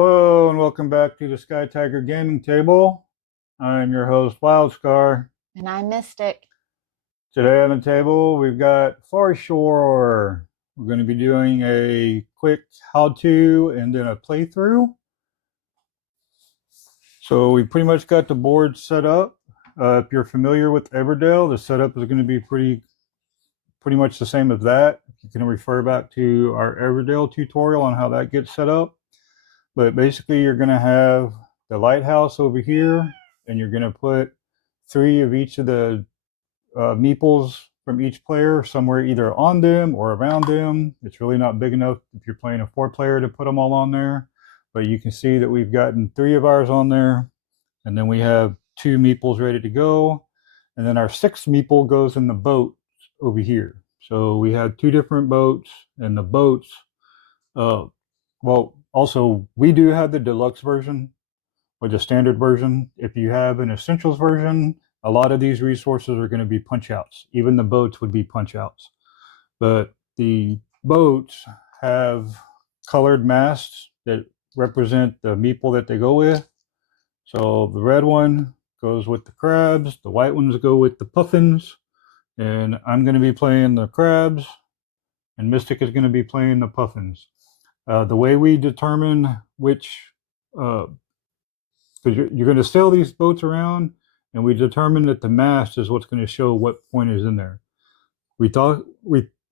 Hello and welcome back to the Skytiger gaming table. I'm your host Wildscar. And I missed it. Today on the table we've got Farshore. We're going to be doing a quick how-to and then a playthrough. So we pretty much got the board set up. If you're familiar with Everdell, the setup is going to be pretty much the same as that. You can refer back to our Everdell tutorial on how that gets set up. But basically you're going to have the lighthouse over here, and you're going to put 3 of each of the meeples from each player somewhere either on them or around them. It's really not big enough if you're playing a 4-player to put them all on there. But you can see that we've gotten 3 of ours on there, and then we have 2 meeples ready to go. And then our 6th meeple goes in the boat over here. So we have 2 different boats, and the boats, also, we do have the deluxe version or the standard version. If you have an essentials version, a lot of these resources are going to be punch outs. Even the boats would be punch outs. But the boats have colored masts that represent the meeple that they go with. So the red one goes with the crabs, the white ones go with the puffins, and I'm going to be playing the crabs, and Mystic is going to be playing the puffins. The way we determine which, because you're going to sail these boats around, and we determine that the mast is what's going to show what point is in there. We talked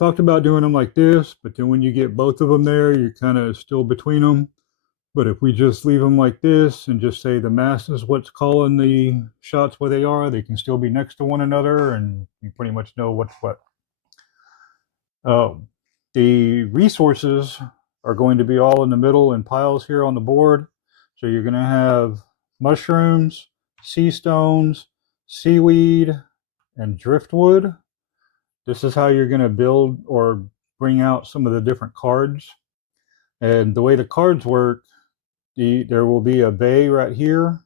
about doing them like this, but then when you get both of them there, you're kind of still between them. But if we just leave them like this and just say the mast is what's calling the shots where they are, they can still be next to one another, and you pretty much know what's what. The resources are going to be all in the middle in piles here on the board. So you're going to have mushrooms, sea stones, seaweed, and driftwood. This is how you're going to build or bring out some of the different cards. And the way the cards work, there will be a bay right here,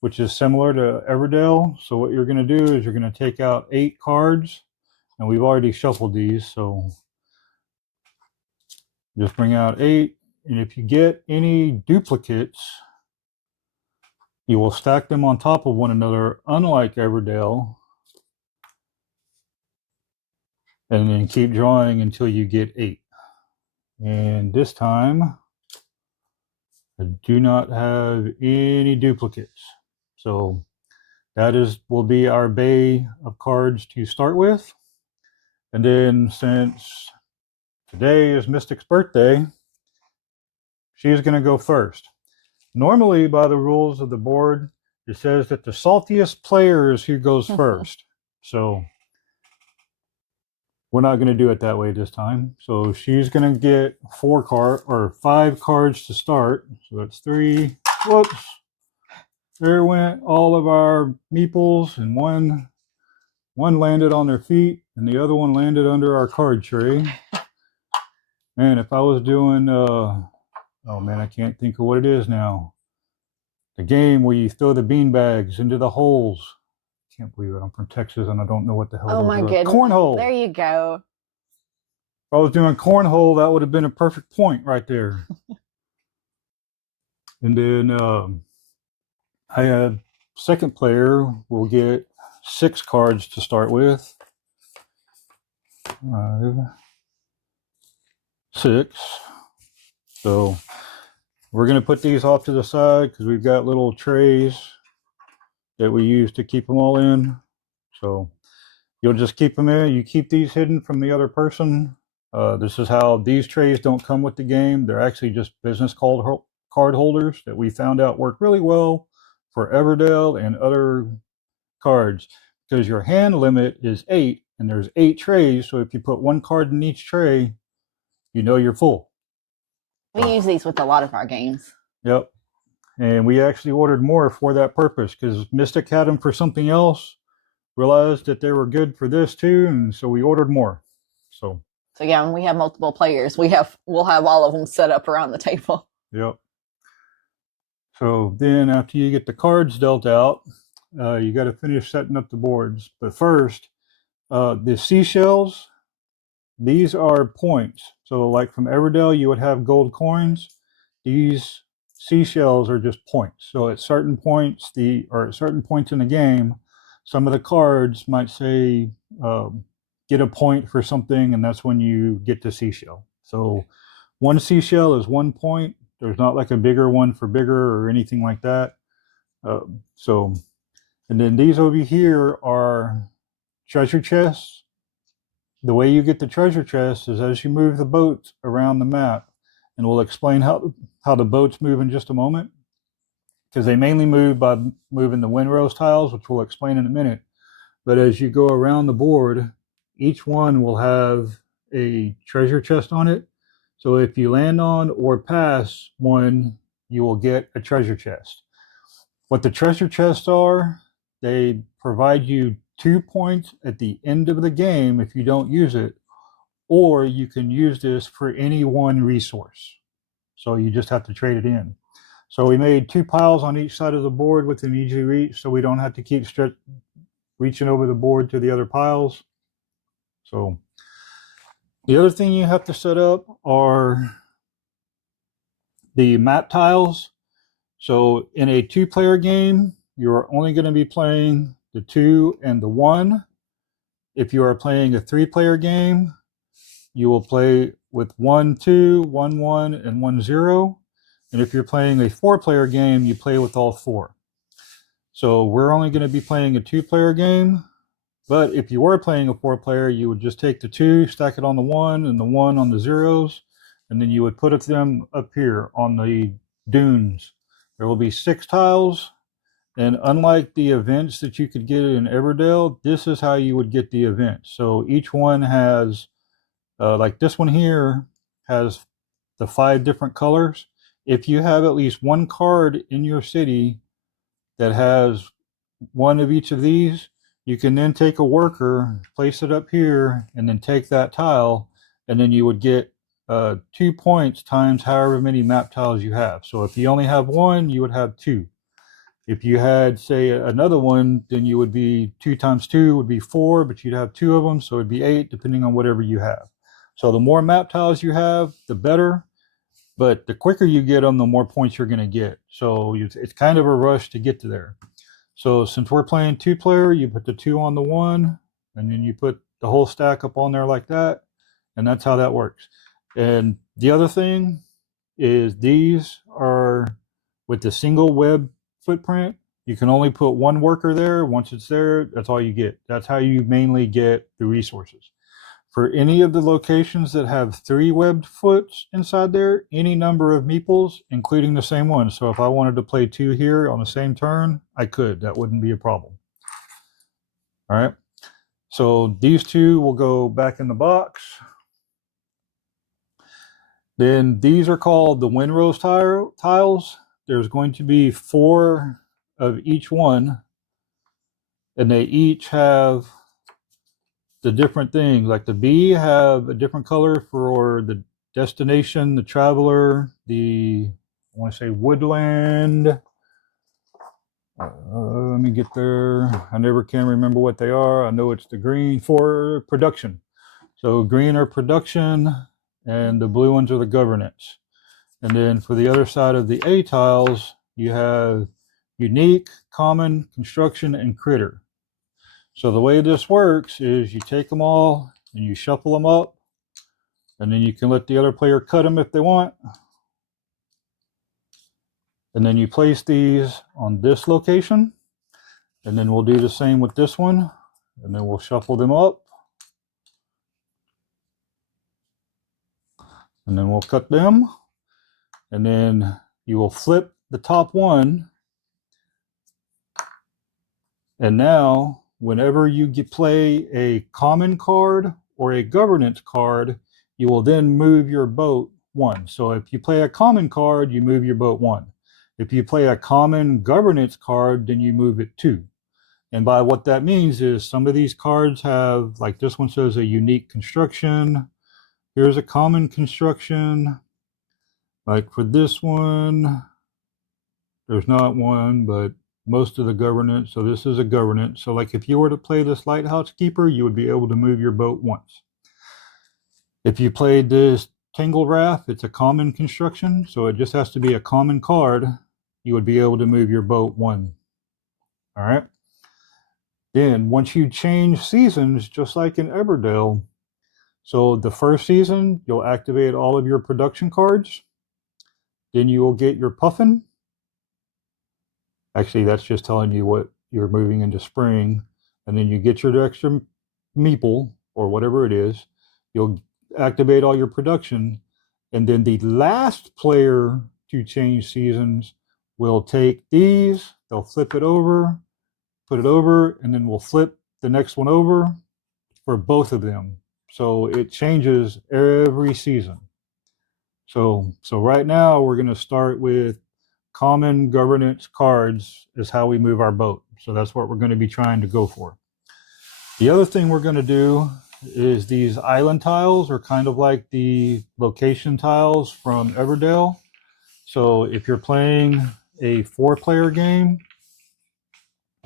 which is similar to Everdell. So what you're going to do is you're going to take out 8 cards, and we've already shuffled these, so just bring out 8, and if you get any duplicates, you will stack them on top of one another, unlike Everdell, and then keep drawing until you get 8. And this time, I do not have any duplicates. So that will be our bay of cards to start with. And then since today is Mystic's birthday, she's going to go first. Normally, by the rules of the board, it says that the saltiest player is who goes first. So we're not going to do it that way this time. So she's going to get 5 cards to start. So that's 3. Whoops. There went all of our meeples, and one landed on their feet, and the other one landed under our card tray. And if I was doing, oh man, I can't think of what it is now. The game where you throw the bean bags into the holes. Can't believe it. I'm from Texas and I don't know what the hell. Oh my goodness. Cornhole. There you go. If I was doing cornhole, that would have been a perfect point right there. And then I had second player will get 6 cards to start with. 5, 6. So we're going to put these off to the side because we've got little trays that we use to keep them all in. So you'll just keep them in. You keep these hidden from the other person. This is how these trays don't come with the game. They're actually just business card holders that we found out work really well for Everdell and other cards, because your hand limit is 8 and there's 8 trays. So if you put 1 card in each tray, you know you're full. We use these with a lot of our games. Yep. And we actually ordered more for that purpose because Mystic had them for something else, realized that they were good for this too, and so we ordered more. So yeah, when we have multiple players, we'll have all of them set up around the table. Yep. So then after you get the cards dealt out, you got to finish setting up the boards. But first, the seashells, these are points. So like from Everdell, you would have gold coins. These seashells are just points. So at certain points, at certain points in the game, some of the cards might say get a point for something, and that's when you get the seashell. So one seashell is 1 point. There's not like a bigger one for bigger or anything like that. So, and then these over here are treasure chests. The way you get the treasure chests is as you move the boats around the map, and we'll explain how the boats move in just a moment, because they mainly move by moving the Windrows tiles, which we'll explain in a minute. But as you go around the board, each one will have a treasure chest on it. So if you land on or pass one, you will get a treasure chest. What the treasure chests are, they provide you 2 points at the end of the game if you don't use it, or you can use this for any one resource. So you just have to trade it in. So we made 2 piles on each side of the board within easy reach, so we don't have to keep reaching over the board to the other piles. So the other thing you have to set up are the map tiles. So in a 2-player game, you're only going to be playing the 2 and the 1. If you are playing a 3-player game, you will play with 1, 2, 1, 1, and 1, 0. And if you're playing a 4-player game, you play with all 4. So we're only going to be playing a 2-player game. But if you were playing a 4-player, you would just take the 2, stack it on the 1, and the 1 on the 0s, and then you would put them up here on the dunes. There will be 6 tiles, and unlike the events that you could get in Everdell, this is how you would get the events. So each one has, like this one here, has the 5 different colors. If you have at least 1 card in your city that has one of each of these, you can then take a worker, place it up here, and then take that tile, and then you would get 2 points times however many map tiles you have. So if you only have 1, you would have 2. If you had, say, another one, then you would be 2 times 2 would be 4, but you'd have 2 of them, so it'd be 8, depending on whatever you have. So the more map tiles you have, the better. But the quicker you get them, the more points you're going to get. So it's kind of a rush to get to there. So since we're playing 2-player, you put the 2 on the 1, and then you put the whole stack up on there like that, and that's how that works. And the other thing is these are with the single web footprint. You can only put 1 worker there. Once it's there, that's all you get. That's how you mainly get the resources. For any of the locations that have 3 webbed foots inside there, any number of meeples, including the same one. So if I wanted to play 2 here on the same turn, I could. That wouldn't be a problem. All right. So these 2 will go back in the box. Then these are called the Windrows tiles. There's going to be 4 of each one, and they each have the different things. Like the B have a different color for the destination, the traveler, I want to say woodland. Let me get there. I never can remember what they are. I know it's the green for production. So green are production, and the blue ones are the governance. And then for the other side of the A tiles, you have unique, common, construction, and critter. So the way this works is you take them all and you shuffle them up, and then you can let the other player cut them if they want. And then you place these on this location, and then we'll do the same with this one, and then we'll shuffle them up, and then we'll cut them, and then you will flip the top one, and now whenever you play a common card or a governance card, you will then move your boat 1. So if you play a common card, you move your boat 1. If you play a common governance card, then you move it 2. And by what that means is some of these cards have, like this one says, a unique construction. Here's a common construction. Like for this one, there's not one, but most of the governance. So this is a governance. So like if you were to play this lighthouse keeper, you would be able to move your boat once. If you played this Tangle Wrath, it's a common construction, so it just has to be a common card. You would be able to move your boat 1. All right. Then once you change seasons, just like in Everdell, so the first season, you'll activate all of your production cards. Then you will get your puffin. Actually, that's just telling you what you're moving into spring. And then you get your extra meeple or whatever it is. You'll activate all your production. And then the last player to change seasons will take these, they'll flip it over, put it over, and then we'll flip the next one over for both of them. So it changes every season. So right now we're going to start with common governance cards is how we move our boat. So that's what we're going to be trying to go for. The other thing we're going to do is these island tiles are kind of like the location tiles from Everdell. So if you're playing a 4-player game,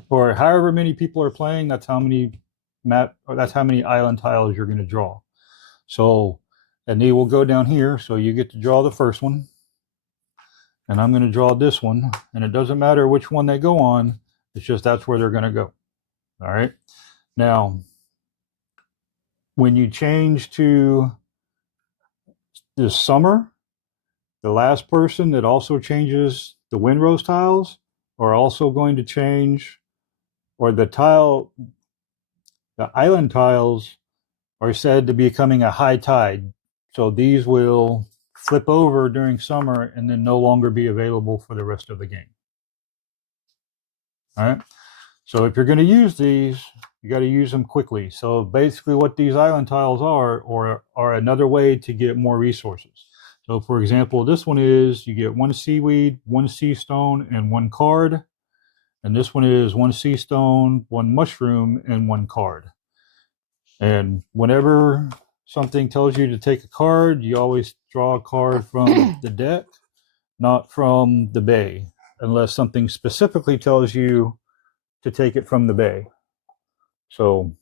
or however many people are playing, that's how many island tiles you're going to draw. So, and they will go down here. So you get to draw the first one. And I'm going to draw this one. And it doesn't matter which one they go on. It's just that's where they're going to go. All right. Now, when you change to this summer, the last person that also changes the Windrows tiles are also going to change, or the island tiles are said to be becoming a high tide. So these will flip over during summer and then no longer be available for the rest of the game. All right. So if you're going to use these, you got to use them quickly. So basically what these island tiles are another way to get more resources. So for example, this one is you get 1 seaweed, 1 sea stone, and 1 card. And this one is 1 sea stone, 1 mushroom, and 1 card. And whenever something tells you to take a card, you always draw a card from the deck, not from the bay, unless something specifically tells you to take it from the bay. So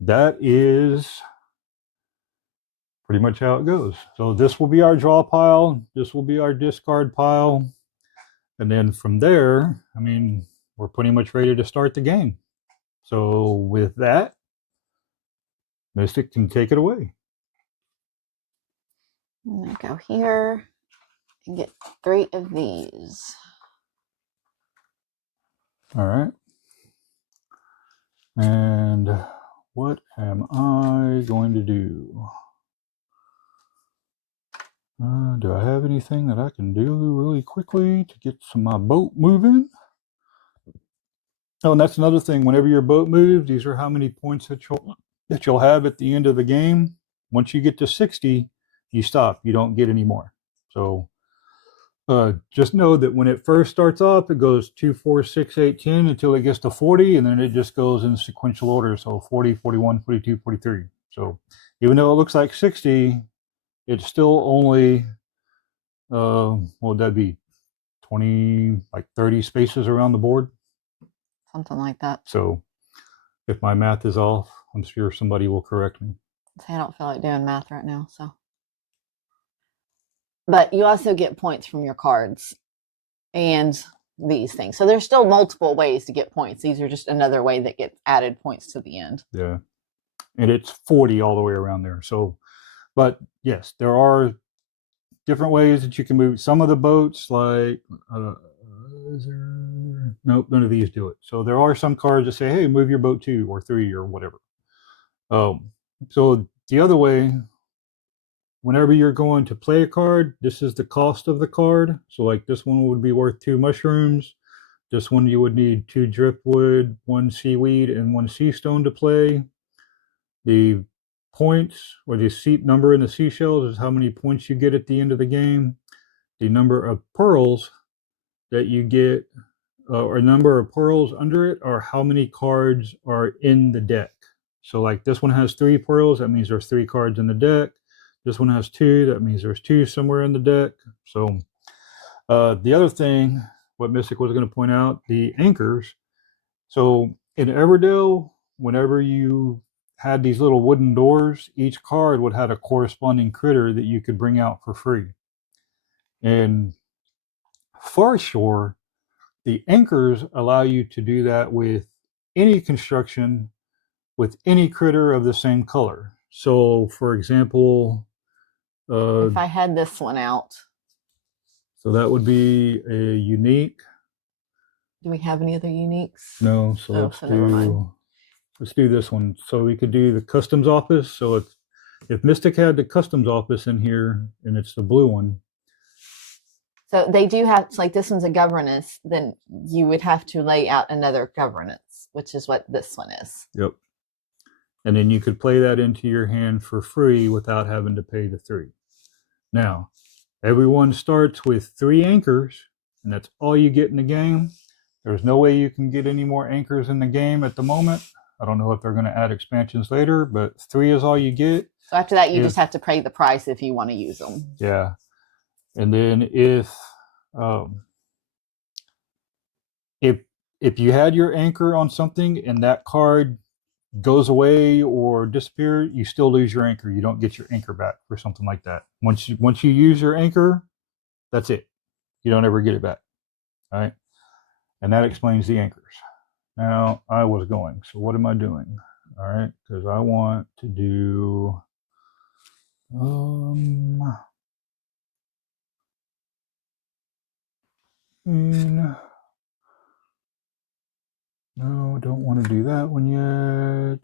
that is pretty much how it goes. So this will be our draw pile. This will be our discard pile. And then from there, I mean, we're pretty much ready to start the game. So with that, Mystic can take it away. I'm going to go here and get 3 of these. All right. And what am I going to do? Do I have anything that I can do really quickly to get my boat moving? Oh, and that's another thing. Whenever your boat moves, these are how many points that you'll have at the end of the game. Once you get to 60, you stop. You don't get any more. So just know that when it first starts off, it goes 2, 4, 6, 8, 10 until it gets to 40, and then it just goes in sequential order. So 40, 41, 42, 43. So even though it looks like 60, it's still only, what would that be? 20, like 30 spaces around the board. Something like that. So if my math is off, I'm sure somebody will correct me. I don't feel like doing math right now, so. But you also get points from your cards and these things. So there's still multiple ways to get points. These are just another way that gets added points to the end. Yeah. And it's 40 all the way around there. So, but yes, there are different ways that you can move. Some of the boats, like, nope, none of these do it. So there are some cards that say, hey, move your boat 2 or 3 or whatever. So the other way, whenever you're going to play a card, this is the cost of the card. So like this one would be worth 2 mushrooms. This one you would need 2 driftwood, 1 seaweed, and 1 sea stone to play. The points, or the number in the seashells, is how many points you get at the end of the game. The number of pearls that you get, or number of pearls under it, are how many cards are in the deck. So like this one has 3 pearls, that means there's 3 cards in the deck. This one has 2, that means there's 2 somewhere in the deck. So the other thing, what Mystic was going to point out, the anchors. So in Everdell, whenever you had these little wooden doors. Each card would have a corresponding critter that you could bring out for free. And Farshore, the anchors allow you to do that with any construction with any critter of the same color. So, for example, if I had this one out. So that would be a unique. Do we have any other uniques? No, so let's do this one. So we could do the customs office. So if Mystic had the customs office in here and it's the blue one. So they do have, like this one's a governess, then you would have to lay out another governance, which is what this one is. Yep. And then you could play that into your hand for free without having to pay the 3. Now, everyone starts with 3 anchors, and that's all you get in the game. There's no way you can get any more anchors in the game at the moment. I don't know if they're going to add expansions later, but 3 is all you get. So after that, you just have to pay the price if you want to use them. Yeah. And then if you had your anchor on something and that card goes away or disappears, you still lose your anchor. You don't get your anchor back for something like that. Once you use your anchor, that's it. You don't ever get it back. All right. And that explains the anchors. Now I was going. So what am I doing? All right, because I want to do no, don't want to do that one yet.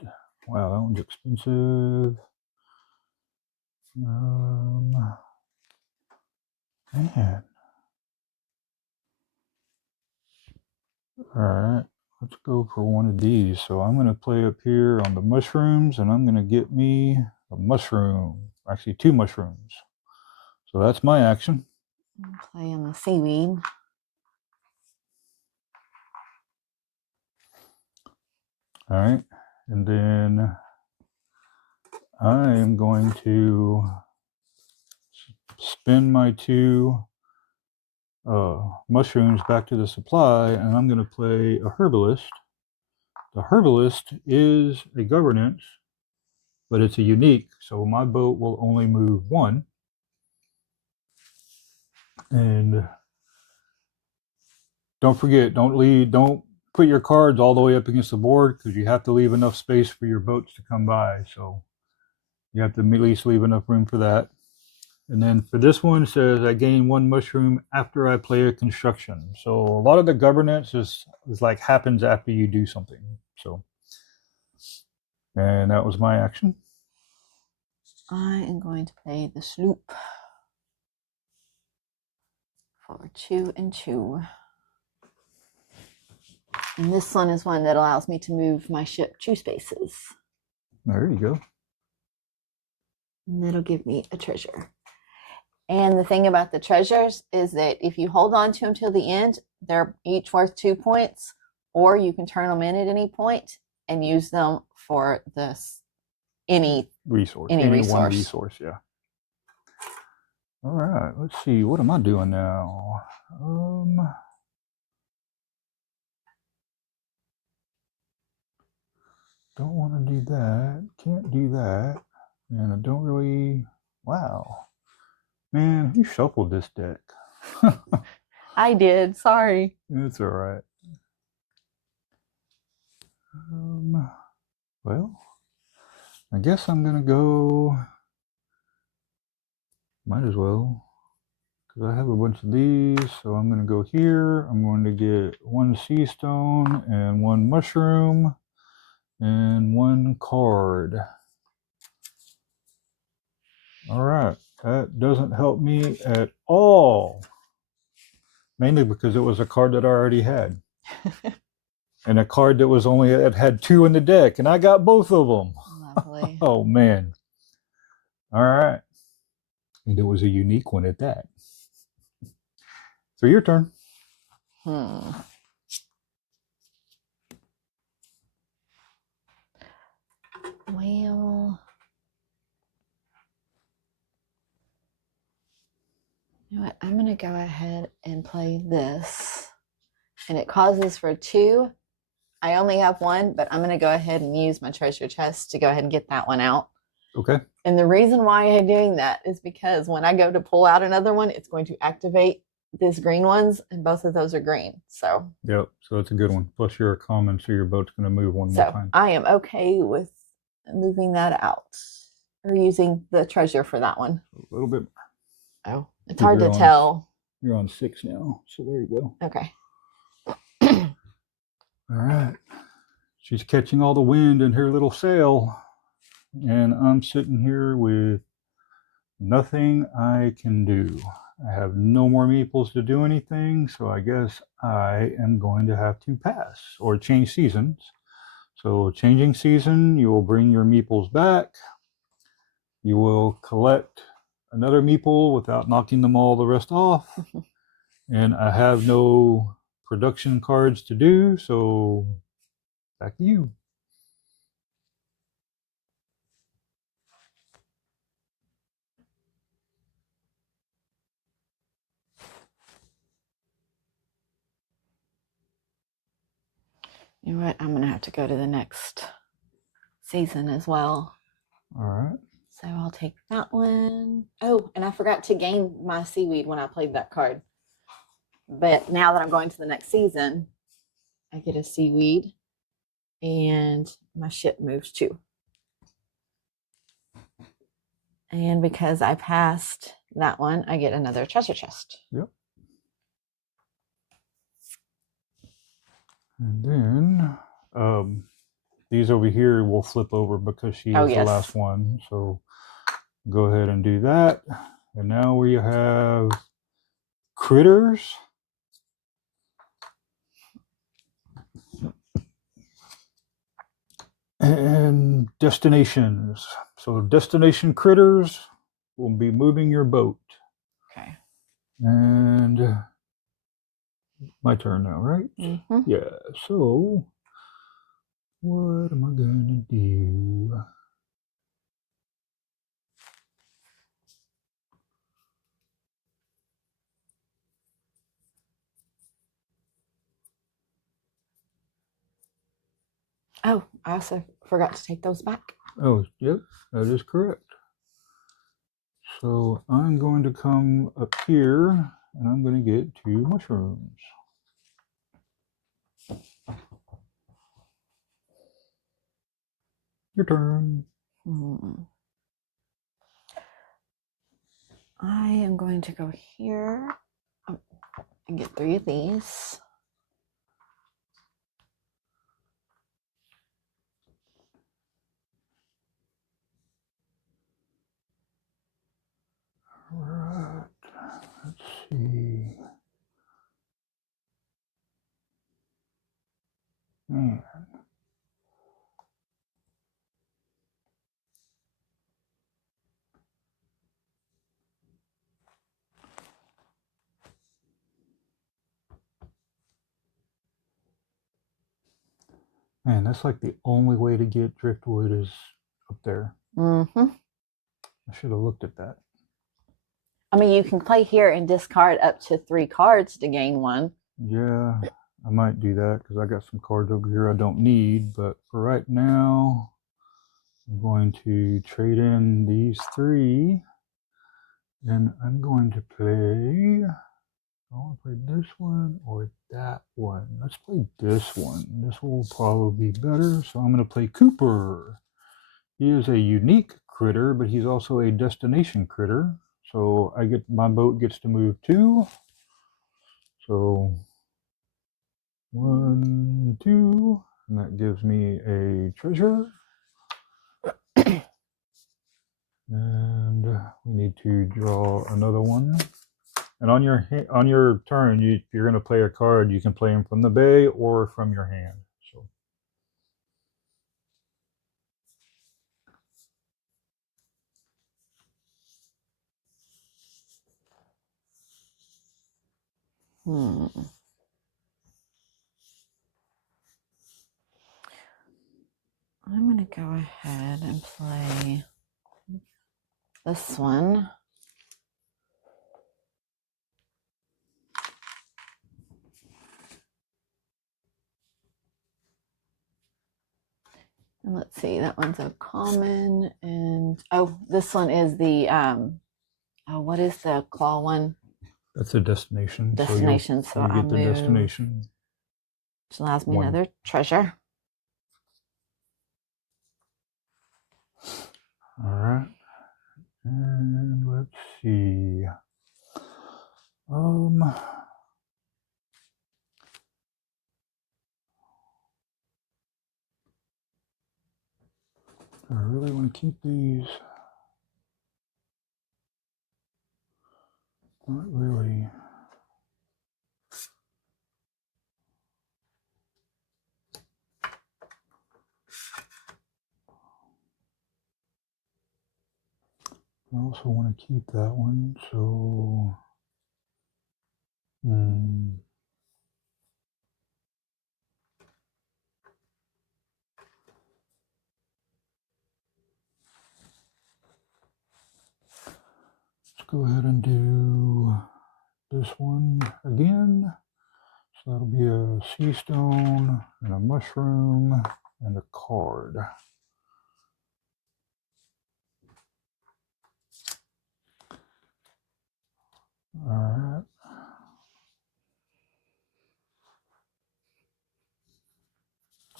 Wow, that one's expensive. Man. All right, let's go for one of these. So I'm going to play up here on the mushrooms, and I'm going to get me a mushroom. Actually, 2 mushrooms. So that's my action. I'll play on the seaweed. All right, and then I am going to spin my 2 mushrooms back to the supply, and I'm going to play a herbalist. The herbalist is a governance, but it's a unique, so my boat will only move 1. And don't forget, don't put your cards all the way up against the board, because you have to leave enough space for your boats to come by. So you have to at least leave enough room for that. And then for this one, it says I gain 1 mushroom after I play a construction. So a lot of the governance is like happens after you do something. So, and that was my action. I am going to play the sloop for 2 and 2. And this one is one that allows me to move my ship 2 spaces. There you go. And that'll give me a treasure. And the thing about the treasures is that if you hold on to them till the end, they're each worth 2 points, or you can turn them in at any point and use them for any resource. One resource, yeah. All right, let's see. What am I doing now? Don't want to do that. Can't do that. And I don't really... Wow. Man, who shuffled this deck? I did. Sorry. It's all right. Well, I guess I'm going to go... Might as well. Because I have a bunch of these. So I'm going to go here. I'm going to get 1 sea stone and 1 mushroom. And 1 card. All right, that doesn't help me at all. Mainly because it was a card that I already had. And a card that had 2 in the deck, and I got both of them. Lovely. Oh man. All right. And it was a unique one at that. So your turn. Well, you know what? I'm going to go ahead and play this. And it causes for 2 I only have one, but I'm going to go ahead and use my treasure chest to go ahead and get that one out. Okay. And the reason why I'm doing that is because when I go to pull out another one, it's going to activate these green ones, and both of those are green. So Yep. So it's a good one. Plus you're a common, so your boat's going to move one more time. I am okay with moving that out or using the treasure for that one. A little bit. Oh, it's hard to tell. You're on 6 now, so there you go. Okay. All right. She's catching all the wind in her little sail, and I'm sitting here with nothing I can do. I have no more meeples to do anything, so I guess I am going to have to pass or change seasons. So changing season, you will bring your meeples back. You will collect another meeple without knocking them all the rest off. And I have no production cards to do, so back to you. You know what? I'm going to have to go to the next season as well. All right. So I'll take that one. Oh, and I forgot to gain my seaweed when I played that card. But now that I'm going to the next season, I get a seaweed and my ship moves too. And because I passed that one, I get another treasure chest. Yep. And then these over here will flip over because she is the last one. So go ahead and do that. And now we have critters. And destinations. So destination critters will be moving your boat. Okay. And my turn now, right? Mm-hmm. Yeah. So what am I gonna do? Oh, I also forgot to take those back. Oh, yep, that is correct. So I'm going to come up here and I'm going to get 2 mushrooms. Your turn. I am going to go here and get 3 of these. All right, let's see. Man. Man, that's like the only way to get driftwood is up there. Mm-hmm. I should have looked at that. I mean, you can play here and discard up to 3 cards to gain 1. Yeah, I might do that because I got some cards over here I don't need. But for right now, I'm going to trade in these 3. And I'm going to play... I want to play this one or that one. Let's play this one. This will probably be better. So I'm going to play Cooper. He is a unique critter, but he's also a destination critter. So my boat gets to move 2. So 1, 2, and that gives me a treasure. And we need to draw another one. And on your turn, if you're going to play a card, you can play them from the bay or from your hand. I'm going to go ahead and play this one. And let's see, that one's a common, and oh, this one is the oh, what is the claw one? That's a destination. Destination. So you I'll get the move, destination. which allows me One. another treasure. All right. And let's see. I really want to keep these. Not really. I also want to keep that one, so let's go ahead and do this one again. So that'll be a sea stone and a mushroom and a card. All right.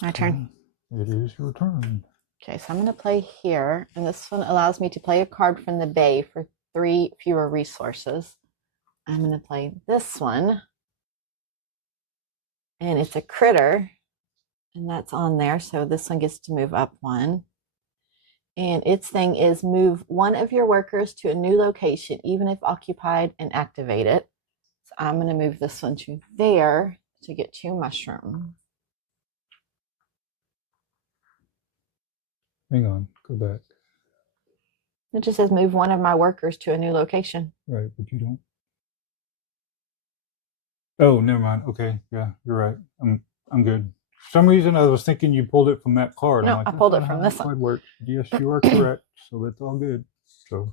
My turn. It is your turn. Okay, so I'm going to play here, and this one allows me to play a card from the bay for 3 fewer resources. I'm going to play this one, and it's a critter, and that's on there, so this one gets to move up 1. And its thing is move 1 of your workers to a new location, even if occupied, and activate it. So I'm going to move this one to there to get 2 mushroom. Hang on, go back. It just says move 1 of my workers to a new location. Right, but you don't. Oh, never mind. Okay, yeah, you're right. I'm good. For some reason, I was thinking you pulled it from that card. No, I'm like, I pulled it from this one. Works. Yes, you are correct. So that's all good. So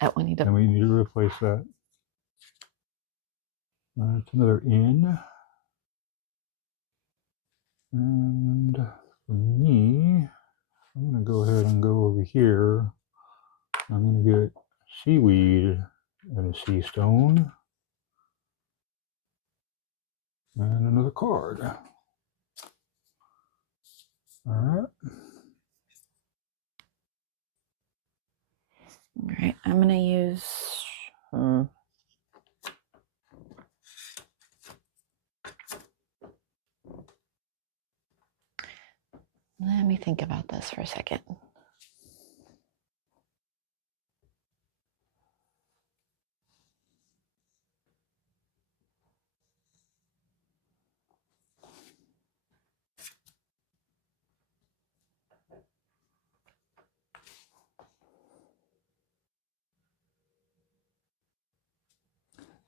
that one, then we need to replace that. It's another inn. And for me, I'm going to go ahead and go over here. I'm going to get seaweed and a sea stone. And another card. All right. All right, I'm going to use... Let me think about this for a second.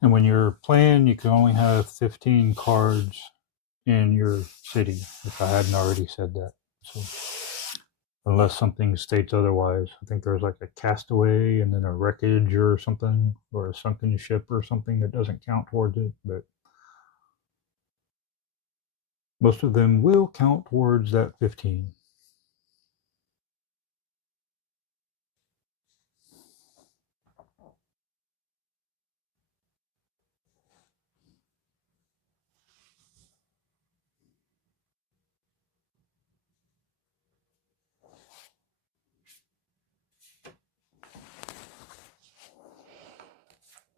And when you're playing, you can only have 15 cards in your city, if I hadn't already said that. So unless something states otherwise. I think there's like a castaway and then a wreckage or something, or a sunken ship or something that doesn't count towards it, but most of them will count towards that 15.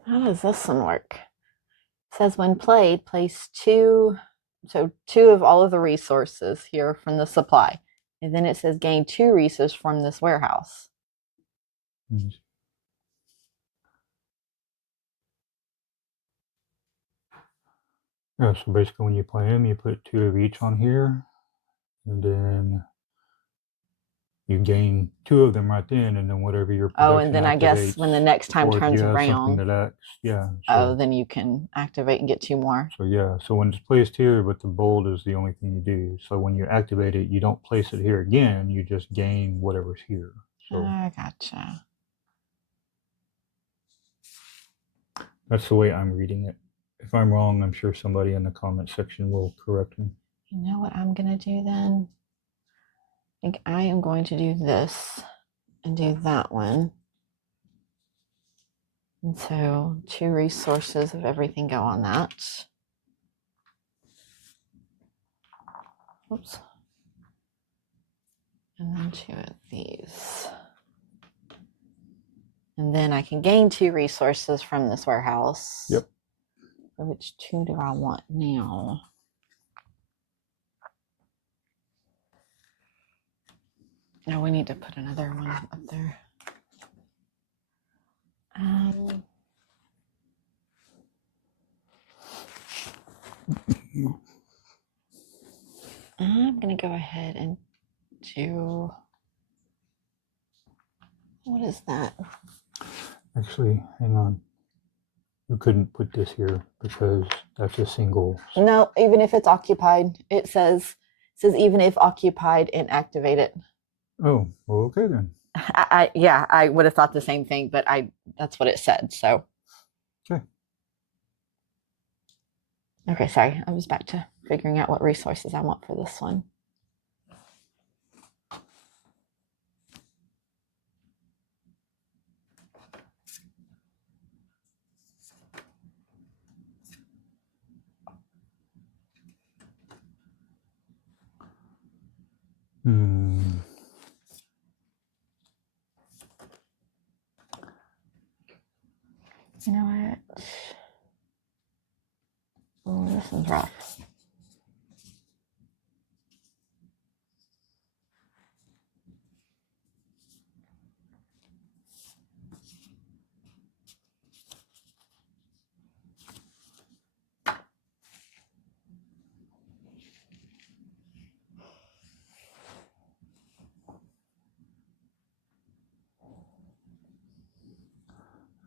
How does this one work? It says when played, place 2 of all of the resources here from the supply. And then it says gain 2 resources from this warehouse. Mm-hmm. Yeah, so basically when you play them, you put 2 of each on here, and then you gain 2 of them right then, and then whatever your production and then I guess when the next time turns around, then you can activate and get 2 more. So yeah, so when it's placed here, but the bold is the only thing you do. So when you activate it, you don't place it here again, you just gain whatever's here. So I gotcha. That's the way I'm reading it. If I'm wrong, I'm sure somebody in the comment section will correct me. You know what I'm going to do then? think I am going to do this and do that one. And so 2 resources of everything go on that. Oops. And then 2 of these. And then I can gain 2 resources from this warehouse. Yep. Which 2 do I want now? No, we need to put another one up there. I'm going to go ahead and do... What is that? Actually, hang on. You couldn't put this here because that's a single. No, even if it's occupied, it says even if occupied and activated. Oh, well, okay then. Yeah, I would have thought the same thing, but that's what it said. So. Okay. Okay, sorry. I was back to figuring out what resources I want for this one. You know what? Oh, this is rough.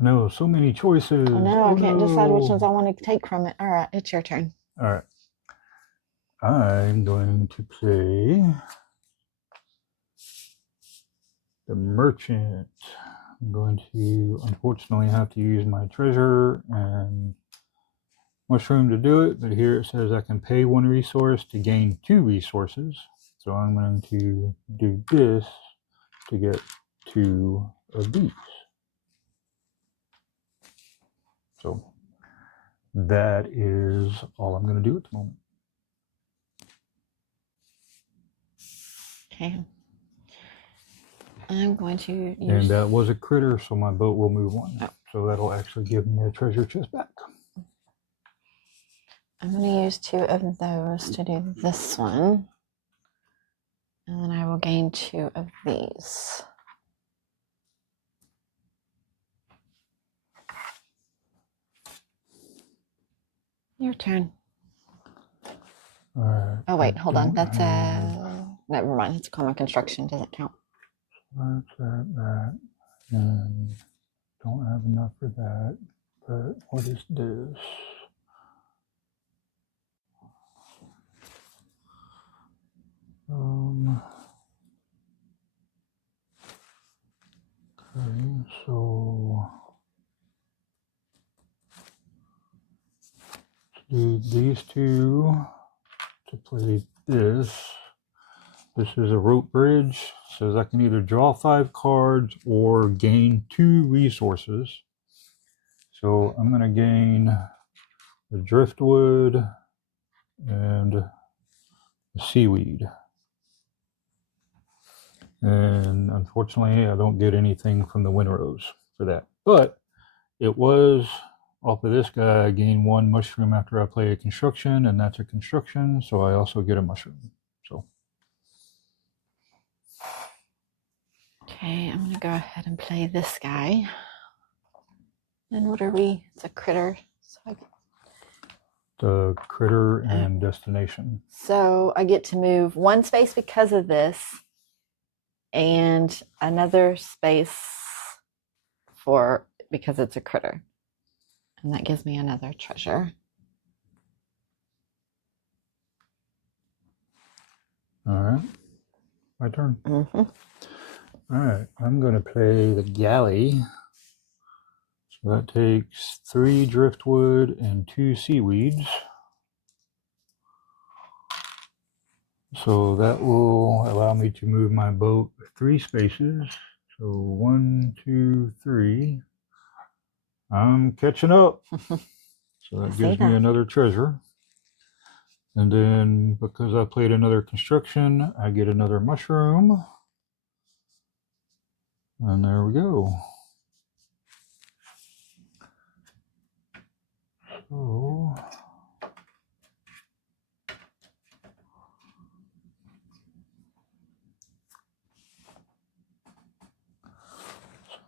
No, so many choices. I know, I can't decide which ones I want to take from it. All right, it's your turn. All right. I'm going to play the merchant. I'm going to unfortunately have to use my treasure and mushroom to do it, but here it says I can pay 1 resource to gain 2 resources. So I'm going to do this to get 2 of these. So that is all I'm going to do at the moment. Okay. I'm going to use... And that was a critter, so my boat will move on. Oh. So that'll actually give me a treasure chest back. I'm going to use 2 of those to do this one. And then I will gain 2 of these. Your turn. All right. Oh, wait, hold on. That's a... Never mind. It's common construction. Doesn't count. That's that. And don't have enough for that. But what is this? Okay, so do these 2 to play this. This is a rope bridge. Says I can either draw 5 cards or gain 2 resources. So I'm going to gain the driftwood and the seaweed. And unfortunately, I don't get anything from the Windrows for that. But it was off of this guy, I gain 1 mushroom after I play a construction, and that's a construction, so I also get a mushroom. So. Okay, I'm going to go ahead and play this guy. And what are we? It's a critter. So The critter and destination. So I get to move 1 space because of this, and another space because it's a critter. And that gives me another treasure. All right. My turn. Mm-hmm. All right. I'm going to play the galley. So that takes 3 driftwood and 2 seaweeds. So that will allow me to move my boat 3 spaces. So 1, 2, 3. I'm catching up. So that gives me another treasure. And then because I played another construction, I get another mushroom. And there we go. So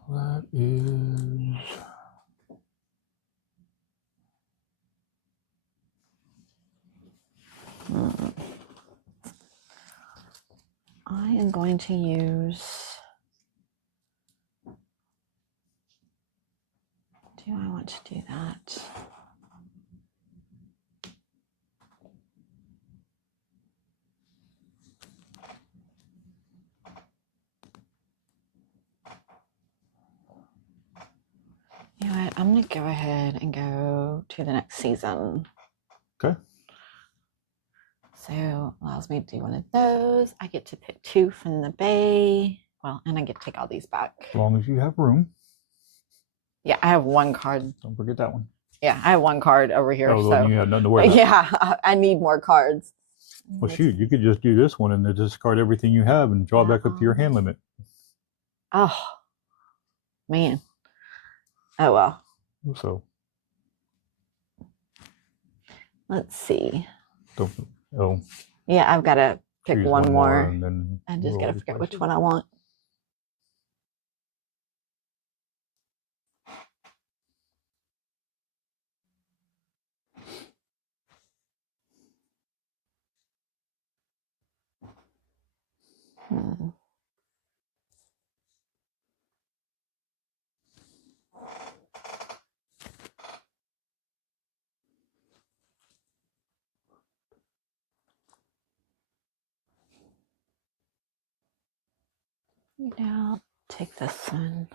that is I am going to use. Do I want to do that? You know what? I'm going to go ahead and go to the next season. okay. So allows me to do one of those. I get to pick 2 from the bay. Well, and I get to take all these back. As long as you have room. Yeah, I have 1 card. Don't forget that one. Yeah, I have 1 card over here. Oh, so you had nothing to worry about. Yeah, I need more cards. Well, shoot, you could just do this one and then discard everything you have and draw back up to your hand limit. Oh, man. Oh, well. So. Let's see. Oh. Yeah, I've got to pick one more. And then I just got to figure out which one I want. Now take this one.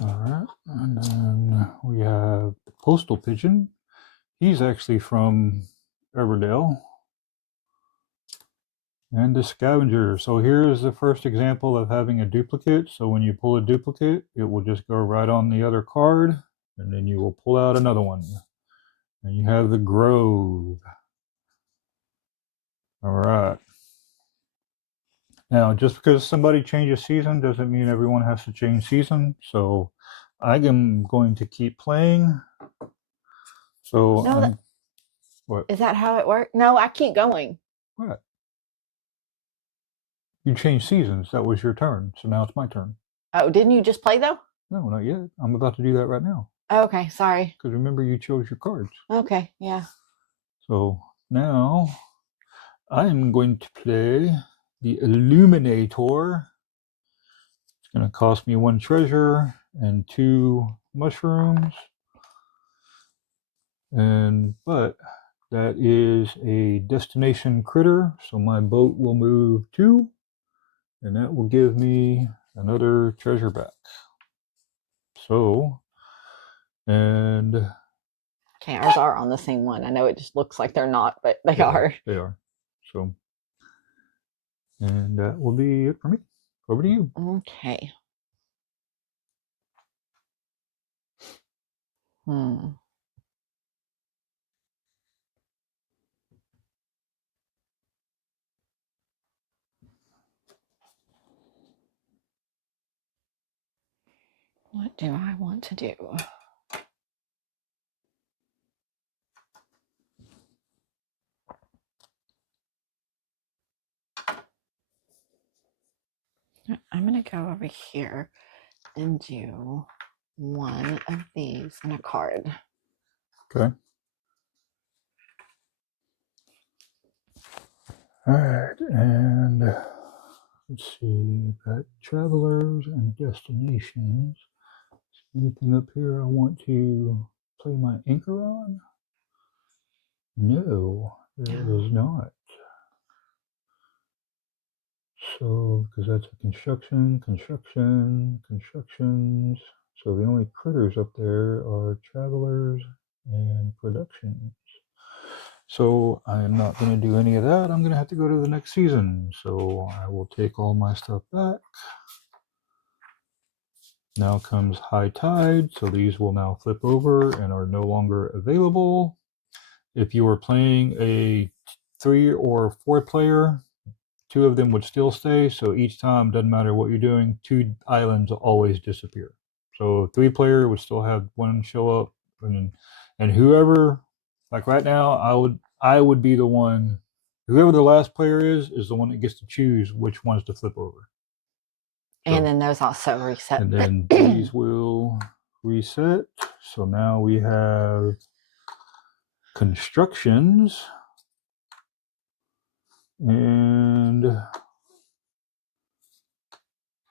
All right, and then we have the postal pigeon. He's actually from Everdell. And the scavenger. So here's the first example of having a duplicate. So when you pull a duplicate, it will just go right on the other card, and then you will pull out another one. And you have the grove. All right. Now, just because somebody changes season doesn't mean everyone has to change season. So I am going to keep playing. So No, what? Is that how it works? No, I keep going. What? You changed seasons. That was your turn. So now it's my turn. Oh, didn't you just play though? No, not yet. I'm about to do that right now. Okay, sorry. Because remember, you chose your cards. Okay, yeah. So now I'm going to play the Illuminator. It's going to cost me 1 treasure and 2 mushrooms. But that is a destination critter, so my boat will move 2, and that will give me another treasure back. So, and okay, ours are on the same one. I know it just looks like they're not, but they are. They are. So, and that will be it for me. Over to you. Okay. What do I want to do? I'm going to go over here and do one of these and a card. Okay. All right, and let's see, got travelers and destinations. Anything up here I want to play my anchor on? No, there is not. So, because that's a constructions. So the only critters up there are travelers and productions. So I'm not going to do any of that. I'm going to have to go to the next season. So I will take all my stuff back. Now comes high tide, so these will now flip over and are no longer available. If you were playing a 3 or 4 player, 2 of them would still stay. So each time, doesn't matter what you're doing, 2 islands always disappear. So 3 player would still have 1 show up, and whoever, like right now, I would be the one. Whoever the last player is the one that gets to choose which ones to flip over. And then those also reset. And then these will reset. So now we have constructions and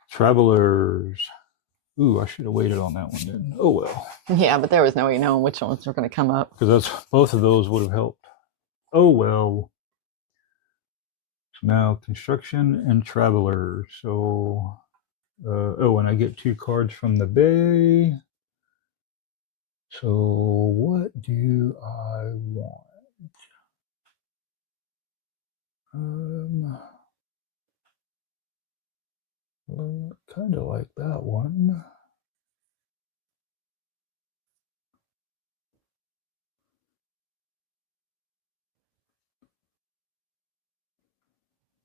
travelers. Ooh, I should have waited on that one then. Oh well. Yeah, but there was no way knowing which ones were going to come up. Because that's both of those would have helped. Oh well. So now construction and traveler. So oh, and I get 2 cards from the bay. So what do I want? Kind of like that one.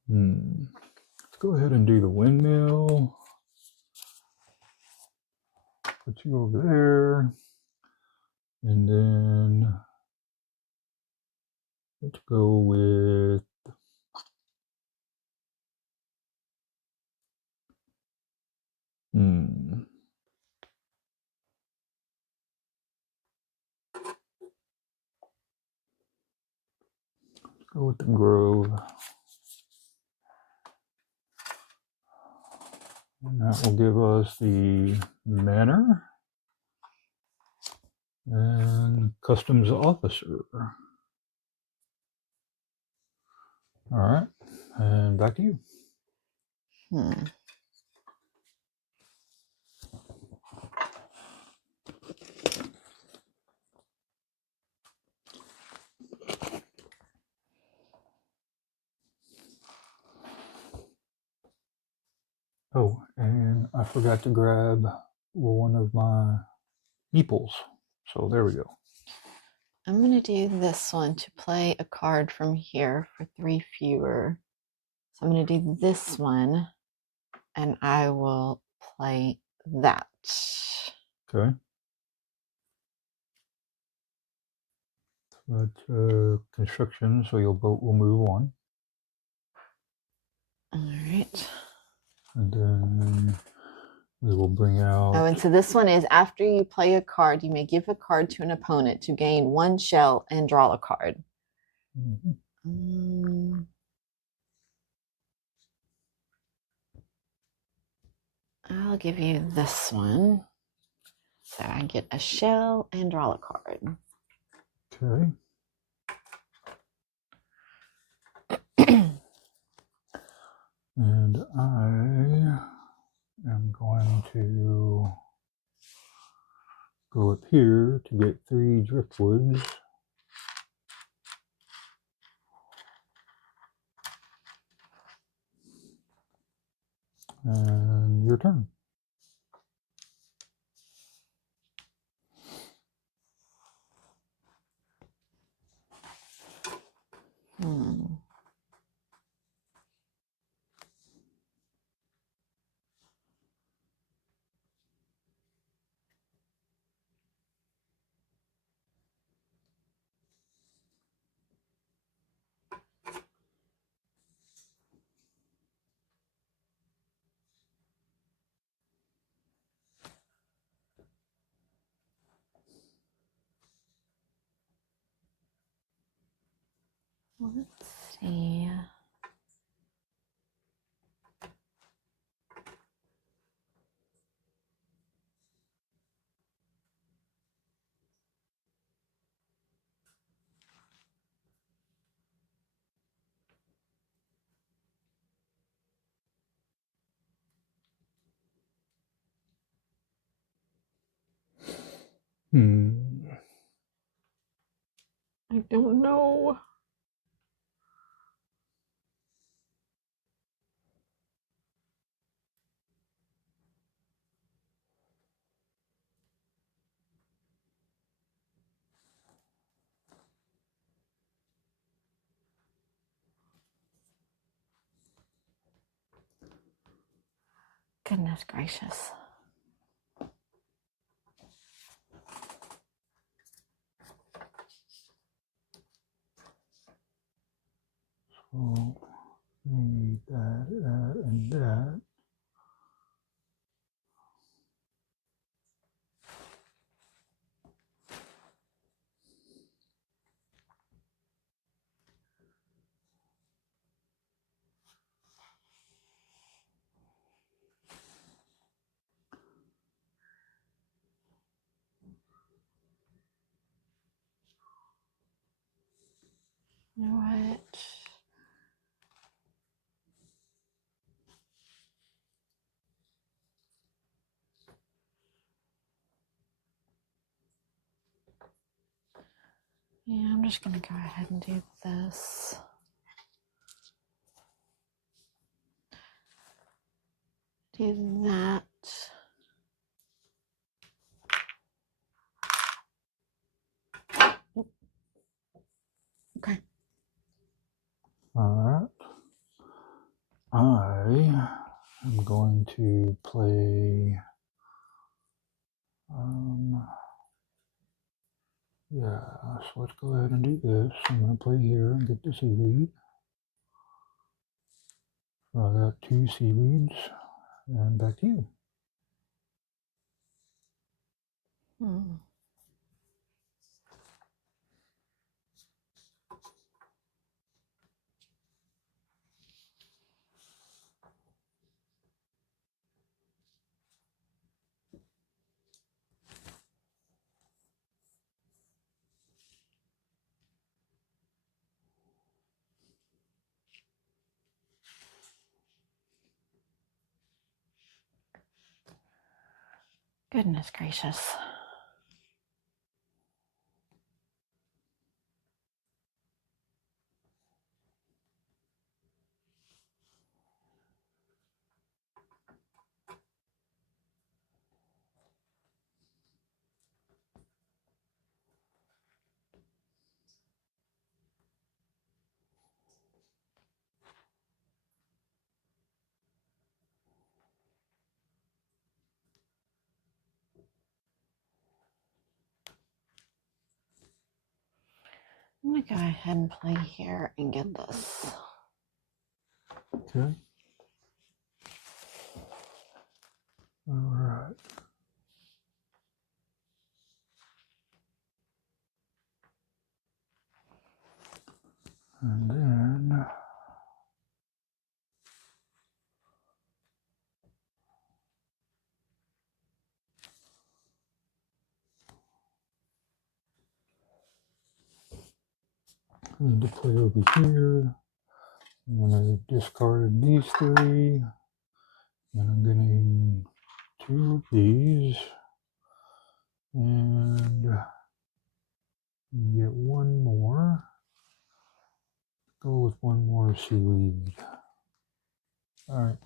Let's go ahead and do the windmill. Put you over there. And then let's go with go with the grove. And that will give us the manor and customs officer. All right, and back to you. Oh, and I forgot to grab one of my meeples. So there we go. I'm going to do this one to play a card from here for 3 fewer. So I'm going to do this one, and I will play that. Okay. That's construction, so your boat will move on. All right. And then we will bring out... Oh, and so this one is after you play a card, you may give a card to an opponent to gain 1 shell and draw a card. I'll give you this one. So I get a shell and draw a card. Okay. And I am going to go up here to get 3 driftwoods. And your turn. Let's see. I don't know. Goodness gracious. So need that, and that. You know what? Yeah, I'm just going to go ahead and do this. Do that. Okay. All right. I am going to play. Yeah, so let's go ahead and do this. I'm going to play here and get the seaweed. So I got 2 seaweeds, and back to you. Goodness gracious. I'm going to go ahead and play here and get this. Okay. All right. And then I need to play over here. I'm going to discard these 3. And I'm getting 2 of these. And get 1 more. Go with 1 more seaweed. All right.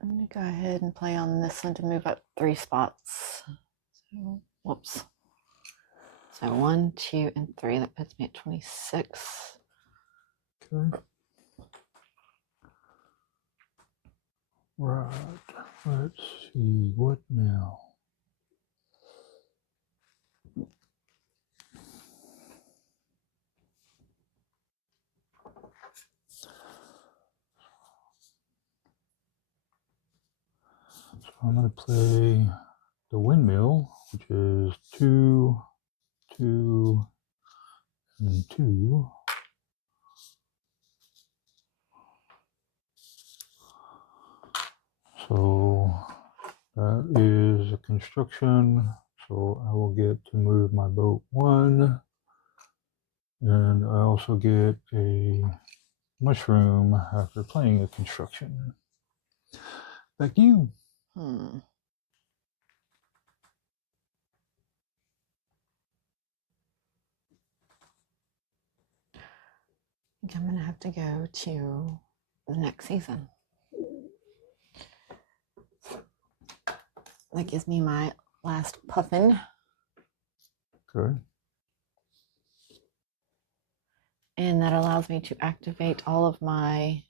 I'm going to go ahead and play on this one to move up 3 spots. So, whoops. So 1, 2, and 3. That puts me at 26. Okay. Right. Let's see. What now? So I'm going to play the windmill, which is 2, 2, and 2. So that is a construction. So I will get to move my boat 1. And I also get a mushroom after playing a construction. Back to you. I think I'm going to have to go to the next season. that gives me my last puffin. Okay. And that allows me to activate all of my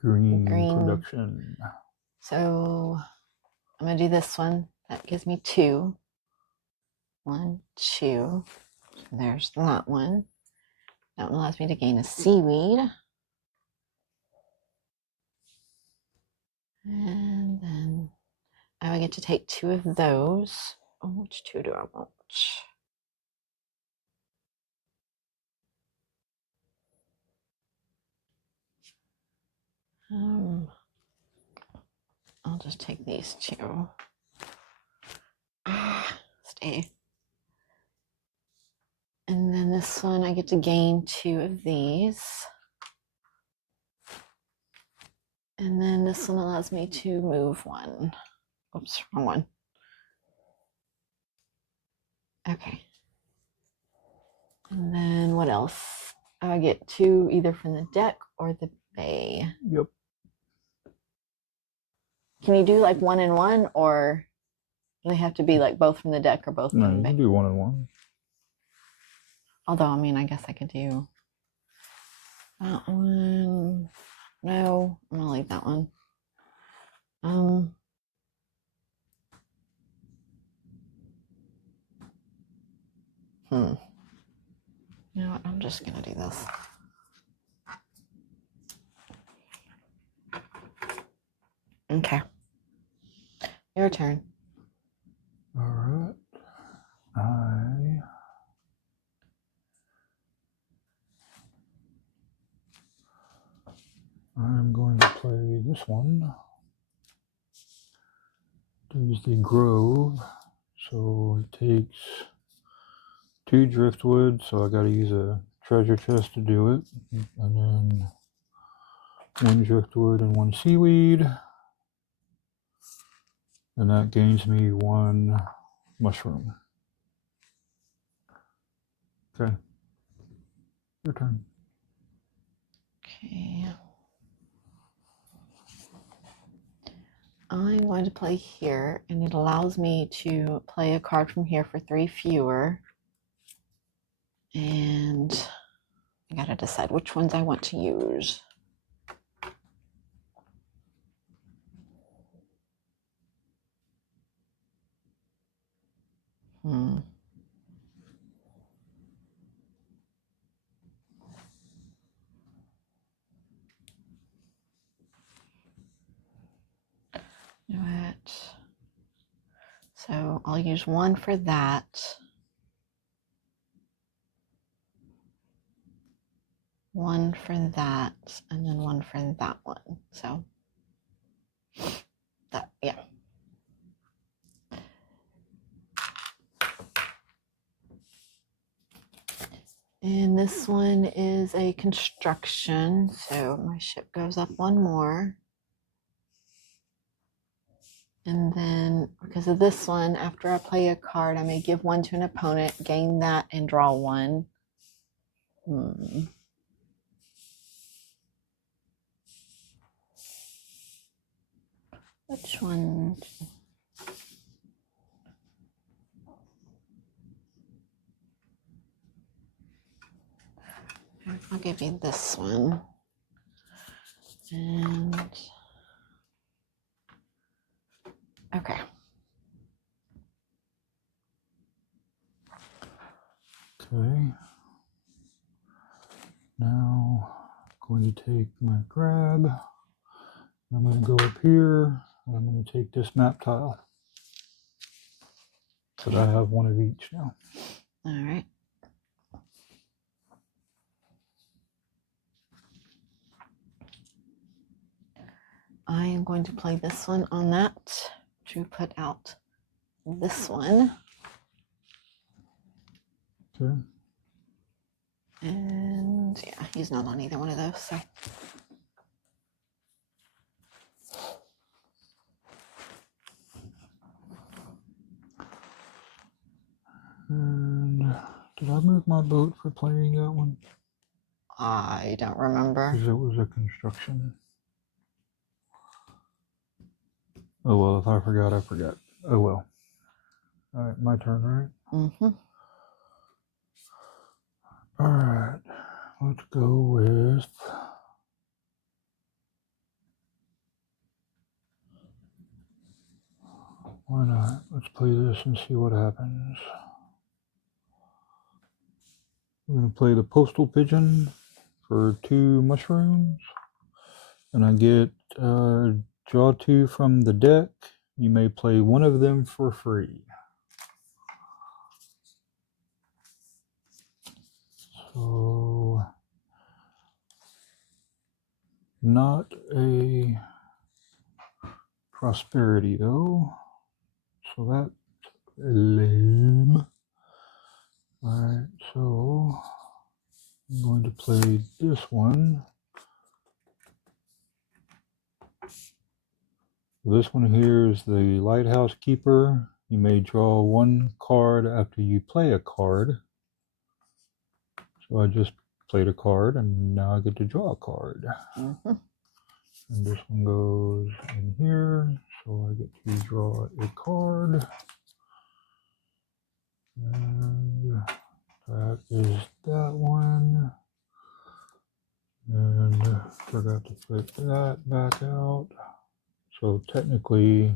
Green green. production. So I'm going to do this one. That gives me 2. 1, 2. There's that one. That one allows me to gain a seaweed. And then I get to take 2 of those. Oh, which 2 do I want? I'll just take these 2. Stay. And then this one, I get to gain 2 of these. And then this one allows me to move 1. Oops, wrong one. Okay. And then what else? I get 2 either from the deck or the bay. Yep. Can you do like 1 and 1, or do they have to be like both from the deck or both from the bay? No, you can do 1 and 1. Although, I mean, I guess I could do that one. No, I'm gonna leave that one. You know what? I'm just gonna do this. Okay. Your turn. All right. I'm going to play this one. There's the Grove. So it takes 2 driftwood, so I gotta use a treasure chest to do it. And then 1 driftwood and 1 seaweed. And that gains me 1 mushroom. Okay. Your turn. Okay. I'm going to play here, and it allows me to play a card from here for 3 fewer. And I gotta decide which ones I want to use. All right. So I'll use 1 for that. 1 for that, and then 1 for that one. So that, yeah. And this one is a construction, so my ship goes up 1 more. And then because of this one, after I play a card, I may give 1 to an opponent, gain that, and draw 1. Which one? I'll give you this one. And okay. Okay. Now I'm going to take my grab. I'm going to go up here. And I'm going to take this map tile. So I have 1 of each now. All right. I am going to play this one on that to put out this one. Okay. And yeah, he's not on either one of those. So. And did I move my boat for playing that one? I don't remember. Because it was a construction. Oh well, if I forgot, I forgot. Oh well. All right, my turn, right? Mm-hmm. All right, let's go with. Why not? Let's play this and see what happens. We're going to play the postal pigeon for 2 mushrooms. And I get draw 2 from the deck. You may play one of them for free. So, not a prosperity though. So that's lame. Alright, so I'm going to play this one. This one here is the Lighthouse Keeper. You may draw 1 card after you play a card. So I just played a card and now I get to draw a card. Mm-hmm. And this one goes in here. So I get to draw a card. And that is that one. And forgot to put that back out. So technically,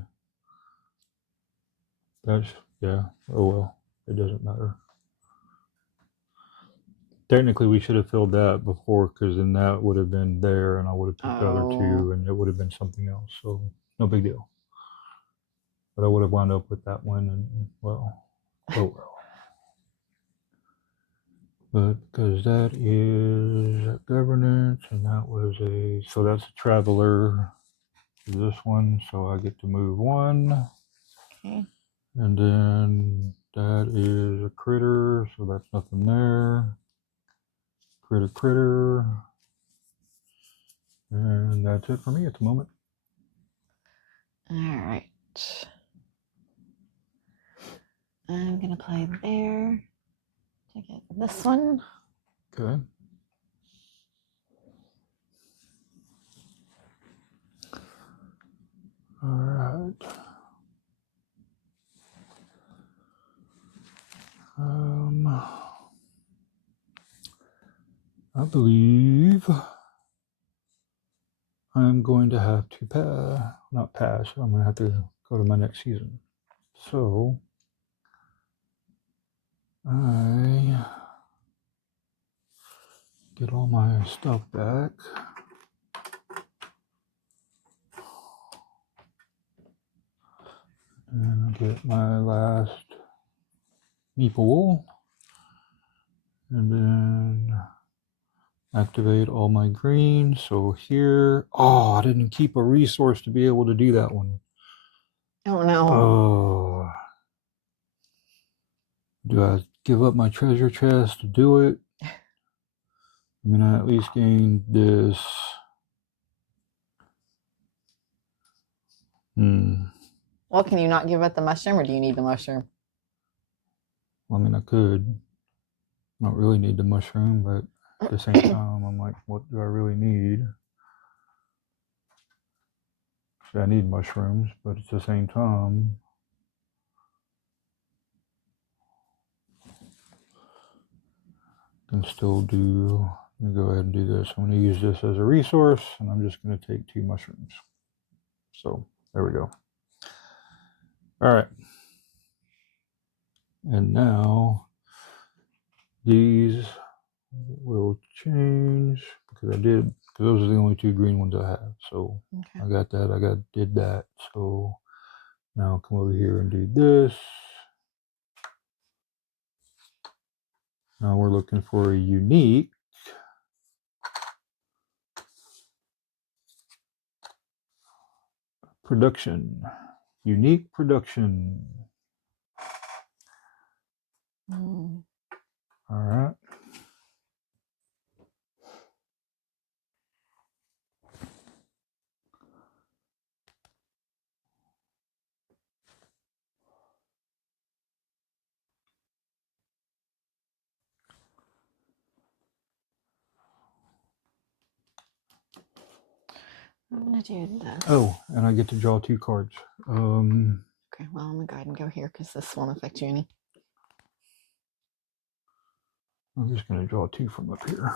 that's, yeah, oh well, it doesn't matter. Technically, we should have filled that before, because then that would have been there, and I would have picked the other 2, and it would have been something else. So no big deal. But I would have wound up with that one, and well, oh well. But because that is governance, and that was so that's a traveler. This one, so I get to move 1. Okay. And then that is a critter, so that's nothing there. Critter. And that's it for me at the moment. All right. I'm going to play there to get this one. Okay. All right. I believe I'm going to have to not pass. I'm going to have to go to my next season. So I get all my stuff back. And I get my last meeple. And then activate all my green. So here, oh, I didn't keep a resource to be able to do that one. Oh no. Oh. Do I give up my treasure chest to do it? I mean, I at least gained this. Well, can you not give up the mushroom, or do you need the mushroom? Well, I mean, I could. I don't really need the mushroom, but at the same time, I'm like, what do I really need? See, I need mushrooms, but at the same time, I can still do. Let me go ahead and do this. I'm going to use this as a resource, and I'm just going to take 2 mushrooms. So there we go. All right. And now these will change because those are the only 2 green ones I have. So okay. I got that. Did that. So now I'll come over here and do this. Now we're looking for a unique. Production. Unique production. All right. I'm gonna do this. Oh, and I get to draw 2 cards. Okay, well, I'm going to go ahead and go here because this won't affect you any. I'm just going to draw 2 from up here.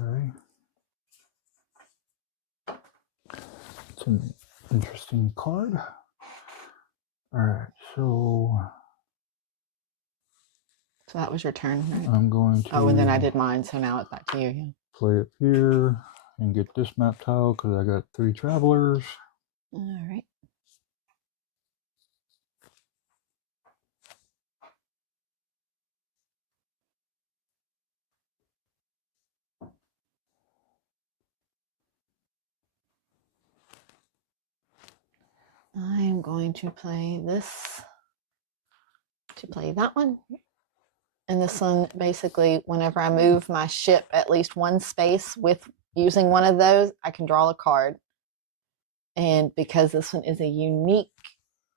Okay. It's an interesting card. All right, so that was your turn, right? I'm going to... Oh, and then I did mine, so now it's back to you. Yeah. Play it here and get this map tile because I got 3 travelers. All right. I am going to play this to play that one. And this one, basically, whenever I move my ship at least one space with using one of those, I can draw a card. And because this one is a unique,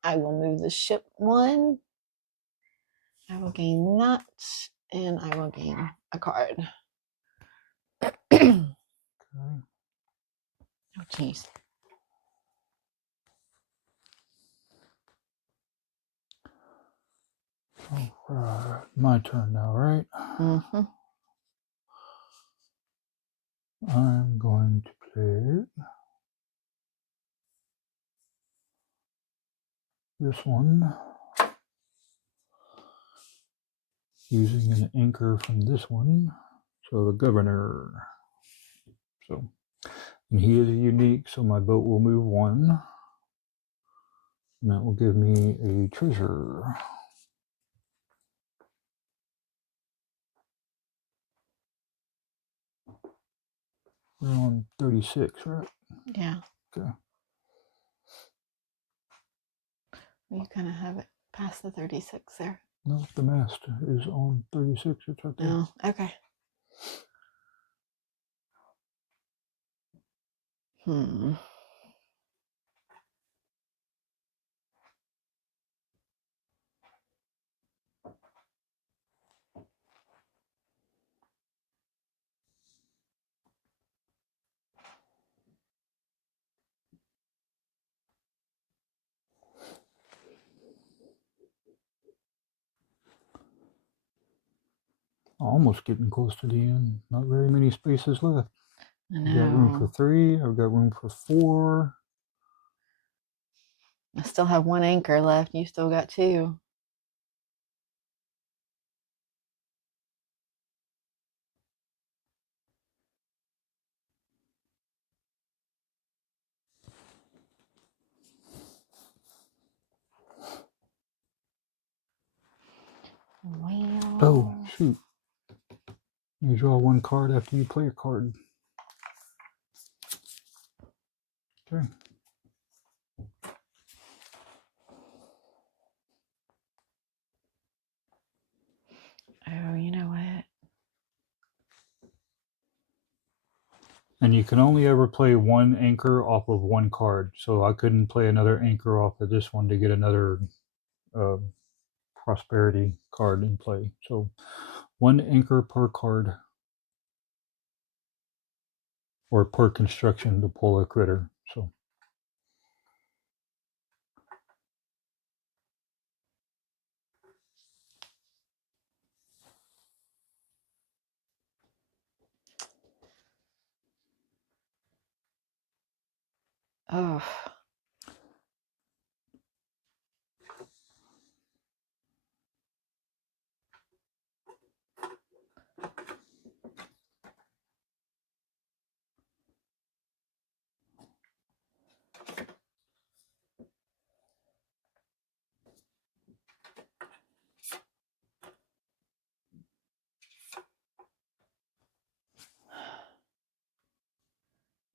I will move the ship 1. I will gain that, and I will gain a card. Okay. Oh, jeez. All right, my turn now, right? Mm-hmm. I'm going to play this one using an anchor from this one. So the governor. So, and he is a unique, so my boat will move 1. And that will give me a treasure. We're on 36, right? Yeah. Okay. You kind of have it past the 36 there. No, the mast is on 36. It's right there. Oh, okay. Almost getting close to the end. Not very many spaces left. I I've got room for know. 3. I've got room for 4. I still have 1 anchor left. You still got 2. Well. Oh, shoot. You draw 1 card after you play a card. Okay. Oh, you know what? And you can only ever play 1 anchor off of 1 card. So I couldn't play another anchor off of this one to get another prosperity card in play. So 1 anchor per card. Or per construction to pull a critter. So Oh.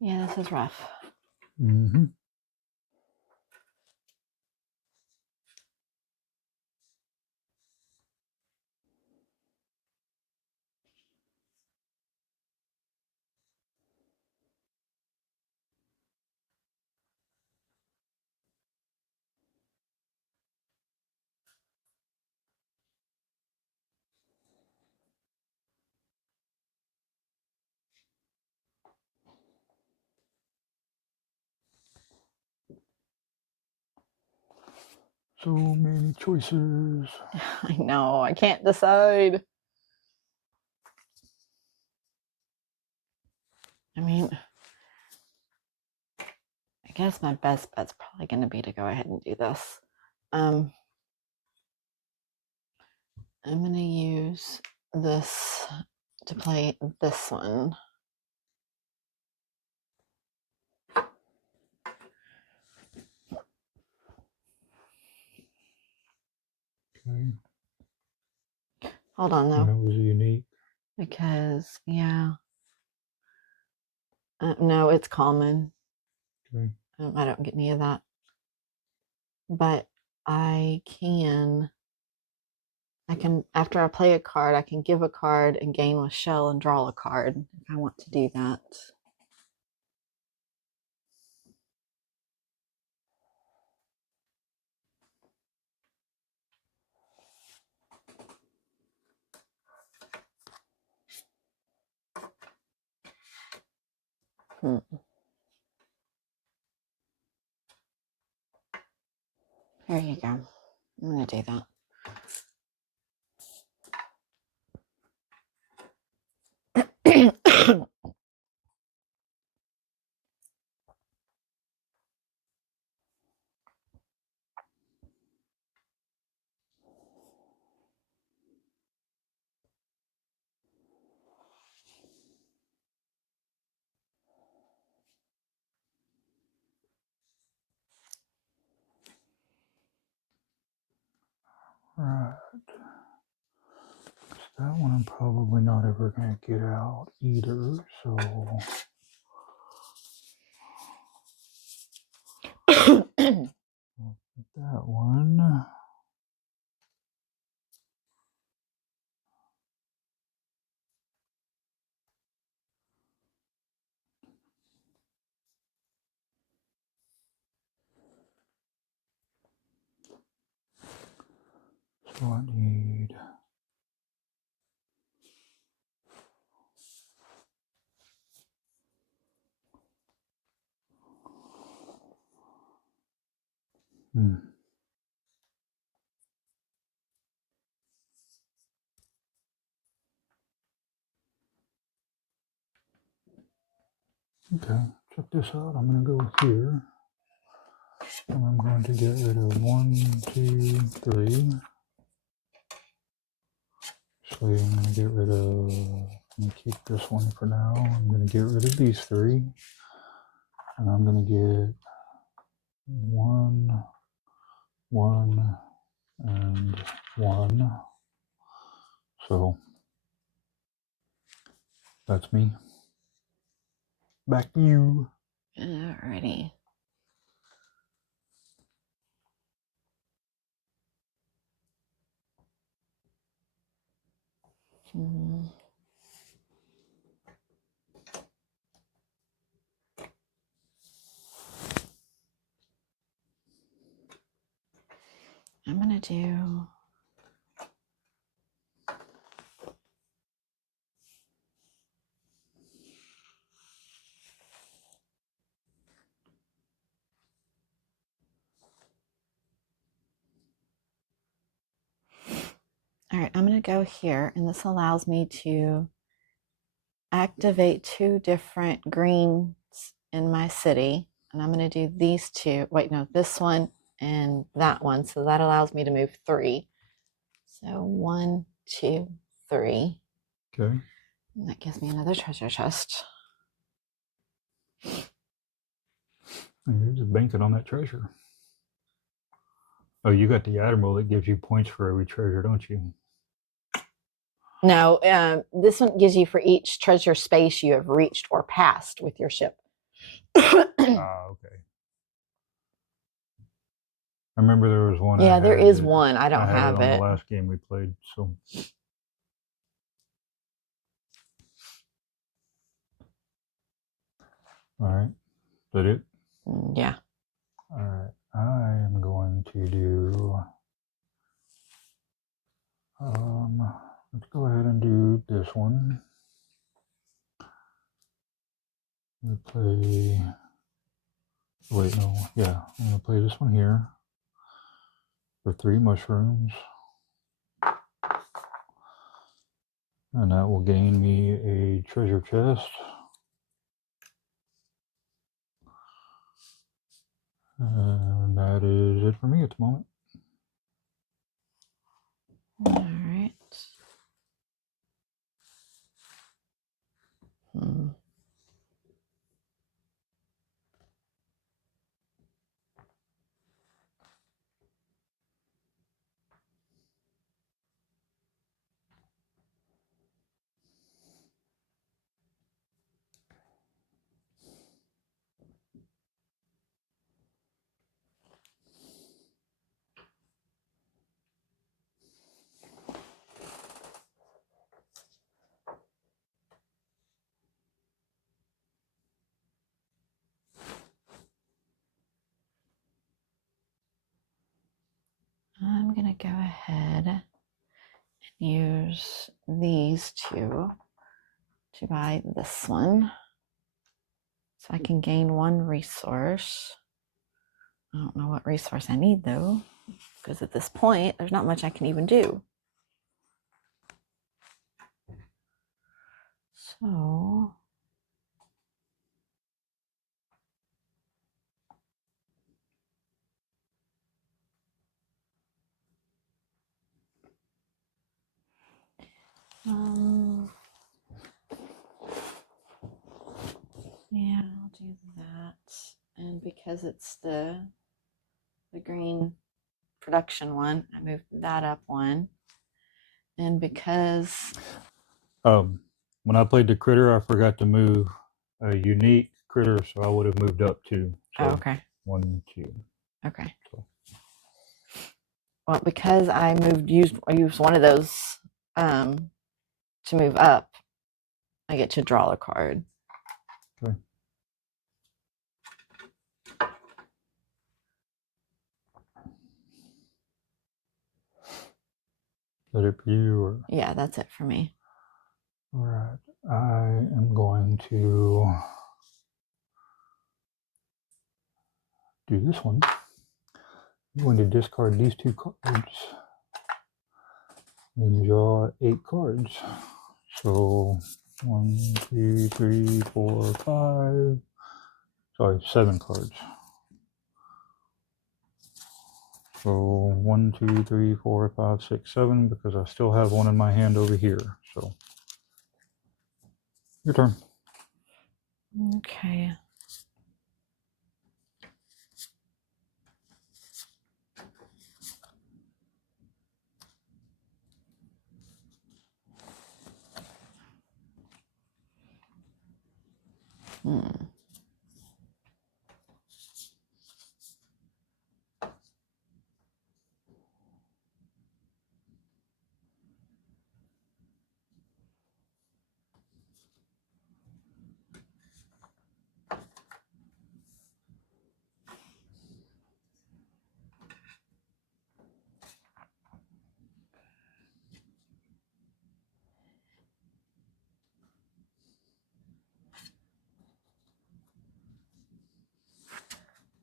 Yeah, this is rough. mm-hmm. So many choices. I know, I can't decide. I mean, I guess my best bet's probably going to be to go ahead and do this. I'm going to use this to play this one. Okay. Hold on, though. That was unique. Because, yeah. No, it's common. Okay. I don't get any of that. But I can, after I play a card, I can give a card and gain with shell and draw a card if I want to do that. There you go. I'm going to do that. Right. That one I'm probably not ever going to get out either, so... that one. So I need... Okay, check this out. I'm going to go here. And I'm going to get rid of 1, 2, 3. So I'm going to get rid of... I'm going to keep this one for now. I'm going to get rid of these 3. And I'm going to get 1, 1, and 1. So that's me. Back to you. Alrighty. I'm going to do... All right, I'm going to go here, and this allows me to activate 2 different greens in my city. And I'm going to do these 2. Wait, no, this one and that one. So that allows me to move 3. So 1, 2, 3. Okay. And that gives me another treasure chest. And you're just banking on that treasure. Oh, you got the Admiral that gives you points for every treasure, don't you? No, this one gives you for each treasure space you have reached or passed with your ship. Okay. I remember there was one. Yeah, there is one. I don't have on it. The last game we played, so. All right. Is that it? Yeah. All right. I am going to do. Let's go ahead and do this one. I'm gonna play. Wait, no. Yeah, I'm gonna play this one here. for 3 mushrooms. And that will gain me a treasure chest. And that is it for me at the moment. All right. I'm going to go ahead and use these two to buy this one. So I can gain 1 resource. I don't know what resource I need though, because at this point, there's not much I can even do. So yeah, I'll do that. And because it's the green production one, I moved that up 1. And because when I played the critter, I forgot to move a unique critter, so I would have moved up 2. So okay. 1, 2. Okay. So. Well, because I used one of those to move up, I get to draw a card. Okay. Is that it for you? Or? Yeah, that's it for me. All right. I am going to do this one. I'm going to discard these 2 cards and draw 8 cards. So 1, 2, 3, 4, 5. Sorry, 7 cards. So 1, 2, 3, 4, 5, 6, 7, because I still have one in my hand over here. So your turn. Okay.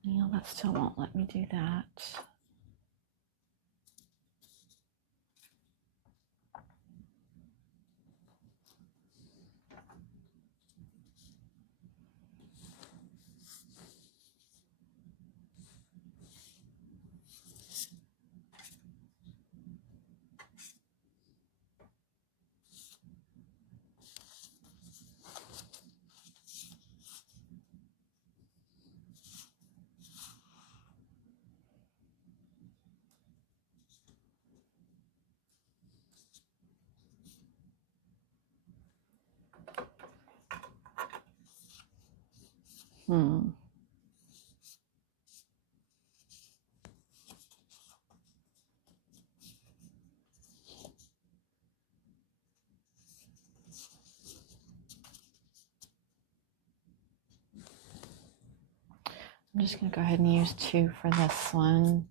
Yeah, that still won't let me do that. I'm just going to go ahead and use 2 for this one.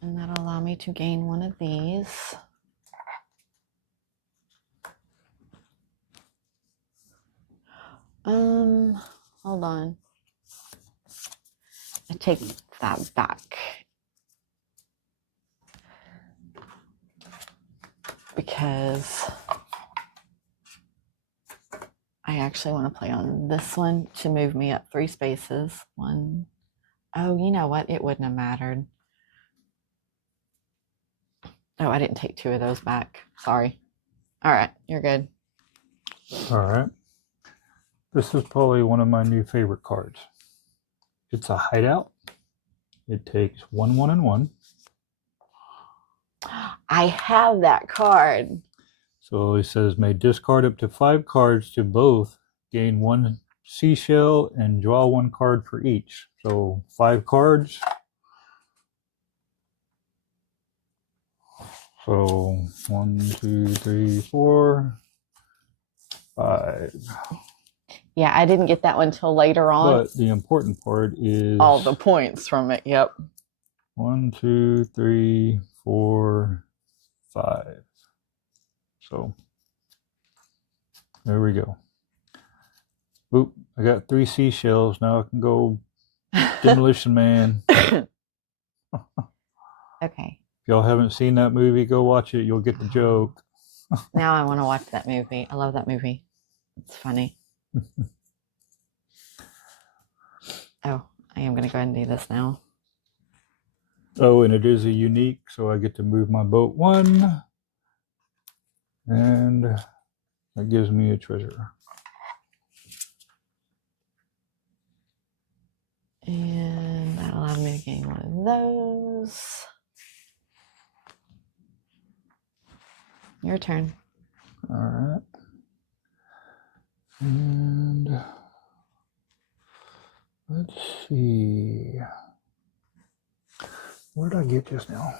And that'll allow me to gain 1 of these. Hold on. I take that back. because I actually want to play on this one to move me up 3 spaces. One. Oh, you know what? It wouldn't have mattered. Oh, I didn't take 2 of those back. Sorry. All right, you're good. All right. This is probably one of my new favorite cards. It's a hideout. It takes 1, 1, and 1. I have that card. So it says may discard up to 5 cards to both gain 1 seashell and draw 1 card for each. So 5 cards. So 1, 2, 3, 4, 5. Yeah, I didn't get that one till later on. But the important part is all the points from it. Yep. 1, 2, 3, 4, 5. So there we go. Oop, I got 3 seashells. Now I can go Demolition Man. Okay. If y'all haven't seen that movie, go watch it. You'll get the joke. Now I want to watch that movie. I love that movie. It's funny. Oh, I am going to go ahead and do this now. Oh, and it is a unique, so I get to move my boat 1. And that gives me a treasure. And that allowed me to gain 1 of those. Your turn. All right. And let's see. What did I get just now?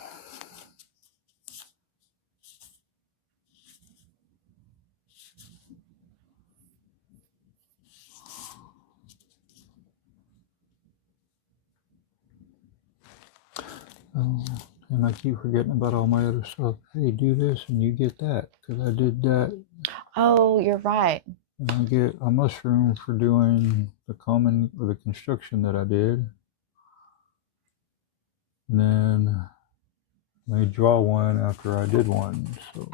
Oh, and I keep forgetting about all my other stuff. Hey, do this and you get that, because I did that. Oh, you're right. And I get a mushroom for doing the common or the construction that I did. And then I draw 1 after I did 1. So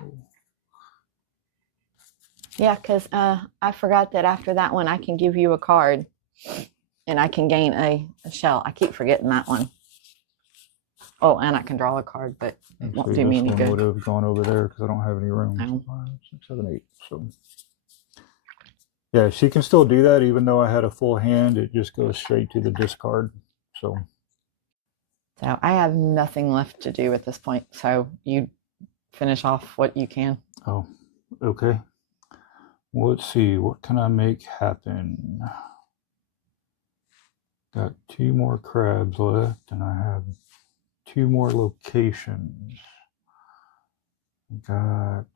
yeah, because I forgot that after that one I can give you a card and I can gain a shell. I keep forgetting that one. Oh, and I can draw a card, but it won't do me any good. Would have gone over there because I don't have any room. No. 5, 6, 7, 8. So yeah, she can still do that even though I had a full hand. It just goes straight to the discard. So I have nothing left to do at this point. So you finish off what you can. Oh, okay. Well, let's see. What can I make happen? Got 2 more crabs left, and I have 2 more locations. I'm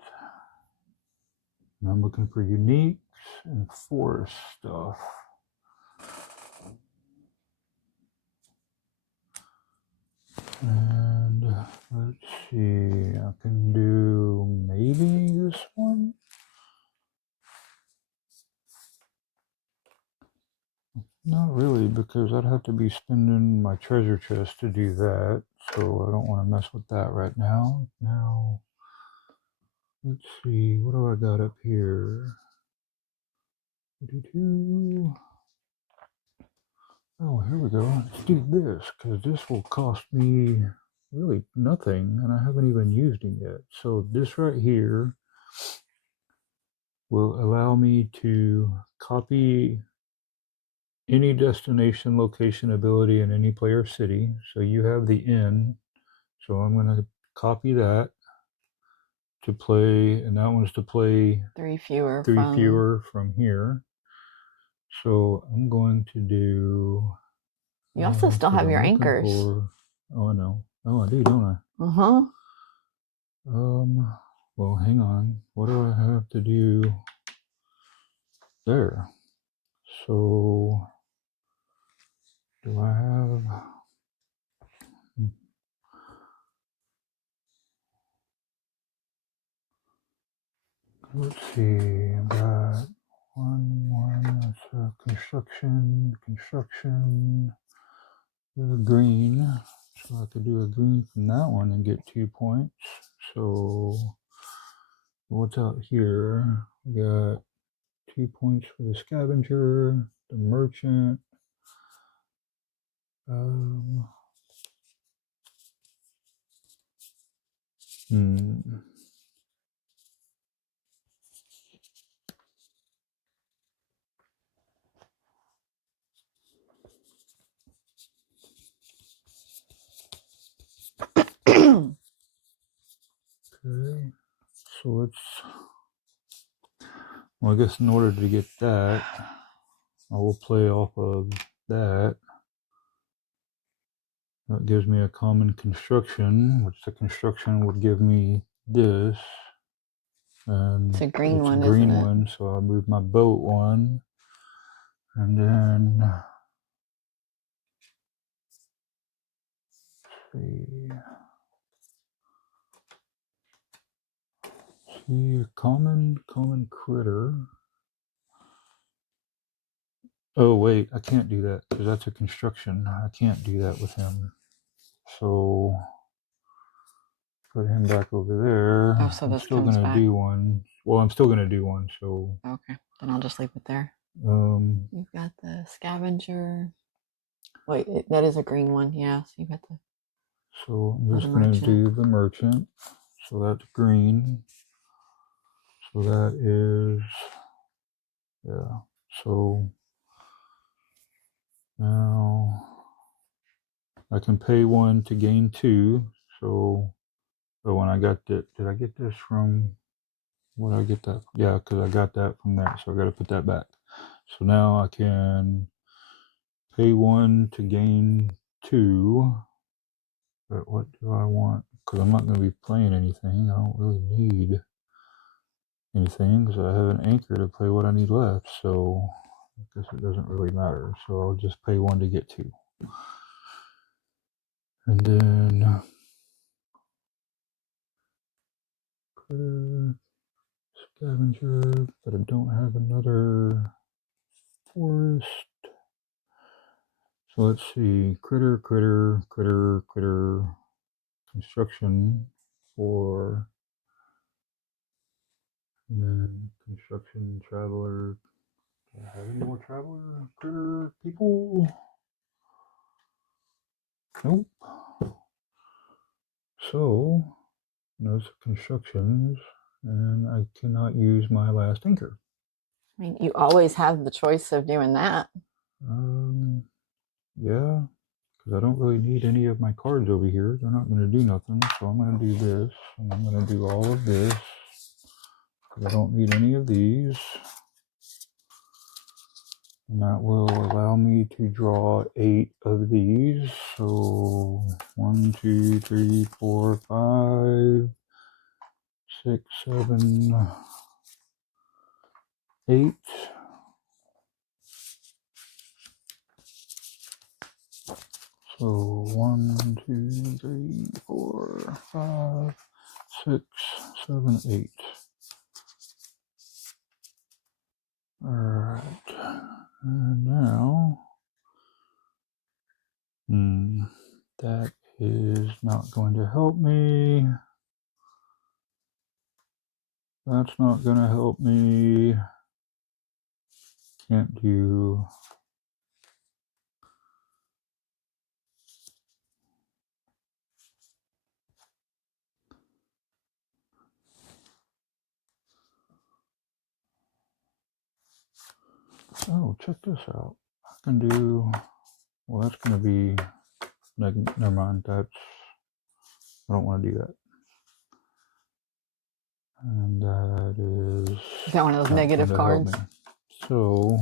looking for uniques and forest stuff. And let's see, I can do maybe this one. Not really, because I'd have to be spending my treasure chest to do that, so I don't want to mess with that right now. Now, let's see, what do I got up here? Oh, here we go. Let's do this, because this will cost me really nothing, and I haven't even used it yet. So this right here will allow me to copy any destination, location, ability in any player city. So you have the inn. So I'm going to copy that to play, and that one's to play 3 fewer. 3 fewer from here. So I'm going to do. You also still have your anchors. Oh, I know. Oh, I do, don't I? Uh-huh. Well, hang on. What do I have to do there? So, do I have... Let's see, I got 1, that's construction, green. So I could do a green from that one and get 2 points. So What's out here? We got 2 points for the scavenger, the merchant. Hmm. Okay, so let's. Well, I guess in order to get that, I will play off of that. That gives me a common construction, which the construction would give me this. And it's a green it's one, a green isn't it? one, so I'll move my boat one. And then, see a common critter. Oh wait, I can't do that because that's a construction. I can't do that with him. So put him back over there. Oh, so I'm this still comes gonna back. do one. Well, I'm still gonna do one. So Okay, then I'll just leave it there. You've got the scavenger. Wait, that is a green one. Yeah, so you got the. So I'm just gonna do the merchant. So that's green. So that is, yeah. So now I can pay 1 to gain 2. So, but when I got that, did I get this from? Where did I get that? Yeah, because I got that from there. So I got to put that back. So now I can pay 1 to gain 2. But what do I want? Because I'm not going to be playing anything. I don't really need anything because I have an anchor to play what I need left. So I guess it doesn't really matter. So I'll just pay 1 to get 2. And then scavenger, but I don't have another forest. So let's see, critter, construction for, and then construction, traveler. Do I have any more traveler, critter, people? Nope. So, no constructions, and I cannot use my last anchor. I mean, you always have the choice of doing that. Yeah, because I don't really need any of my cards over here. They're not going to do nothing, so I'm going to do this, and I'm going to do all of this, because I don't need any of these. And that will allow me to draw 8 of these. So 1, 2, 3, 4, 5, 6, 7, 8. So 1, 2, 3, 4, 5, 6, 7, 8. Alright. And now, that is not going to help me. That's not going to help me. Can't do. Oh, check this out. I can do. Well, that's going to be. Never mind. That's. I don't want to do that. And that Is that one of those negative cards? So,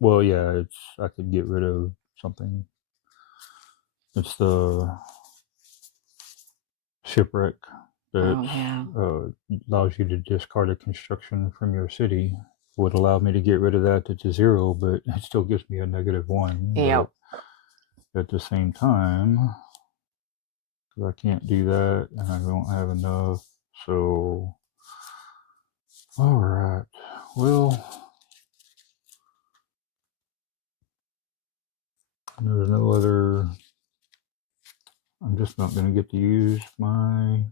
well, yeah, it's. I could get rid of something. It's the shipwreck that allows you to discard a construction from your city. Would allow me to get rid of that to 0, but it still gives me a -1. Yep. At the same time, because I can't do that and I don't have enough. So, all right. Well, there's no other. I'm just not going to get to use my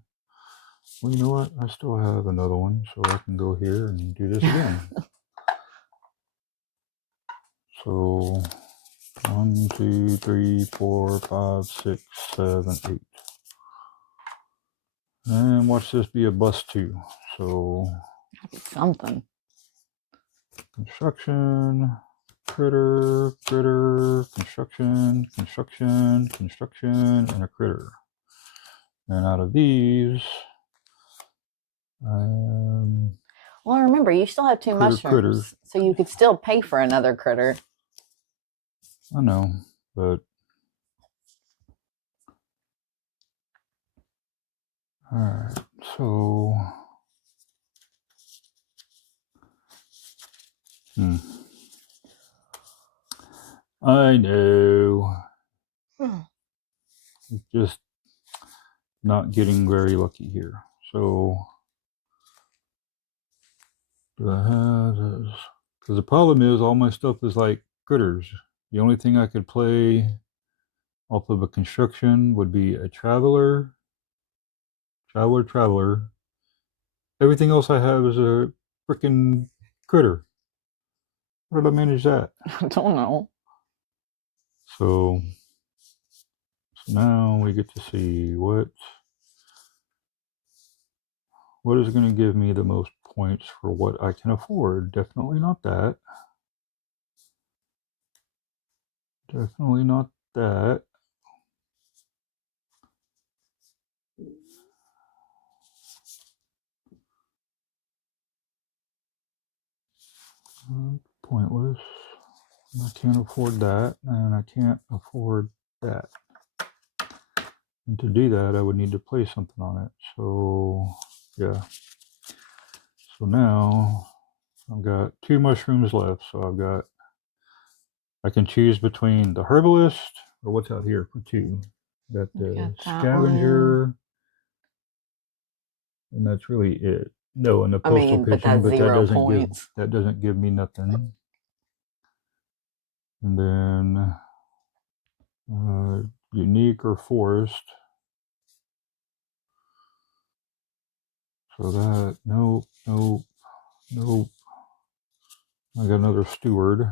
Well, you know what? I still have another one, so I can go here and do this again. So 1, 2, 3, 4, 5, 6, 7, 8. And watch this be a bus too. So Something. construction, critter, critter, construction, construction, construction, and a critter. And out of these, Well, remember, you still have 2 mushrooms, so you could still pay for another critter. I know, but all right. So, I know. Just not getting very lucky here. So, do I have this? Because the problem is all my stuff is like critters. The only thing I could play off of a construction would be a traveler. Everything else I have is a freaking critter. How did I manage that? I don't know. So now we get to see what is going to give me the most points for what I can afford. Definitely not that. Definitely not that. Pointless. I can't afford that, and I can't afford that. And to do that, I would need to play something on it. So, yeah. So now I've got 2 mushrooms left. So I can choose between the herbalist or what's out here for 2. Got the scavenger, and that's really it. No, and the postal pigeon, but that doesn't give me nothing. And then unique or forest. So that nope. I got another steward.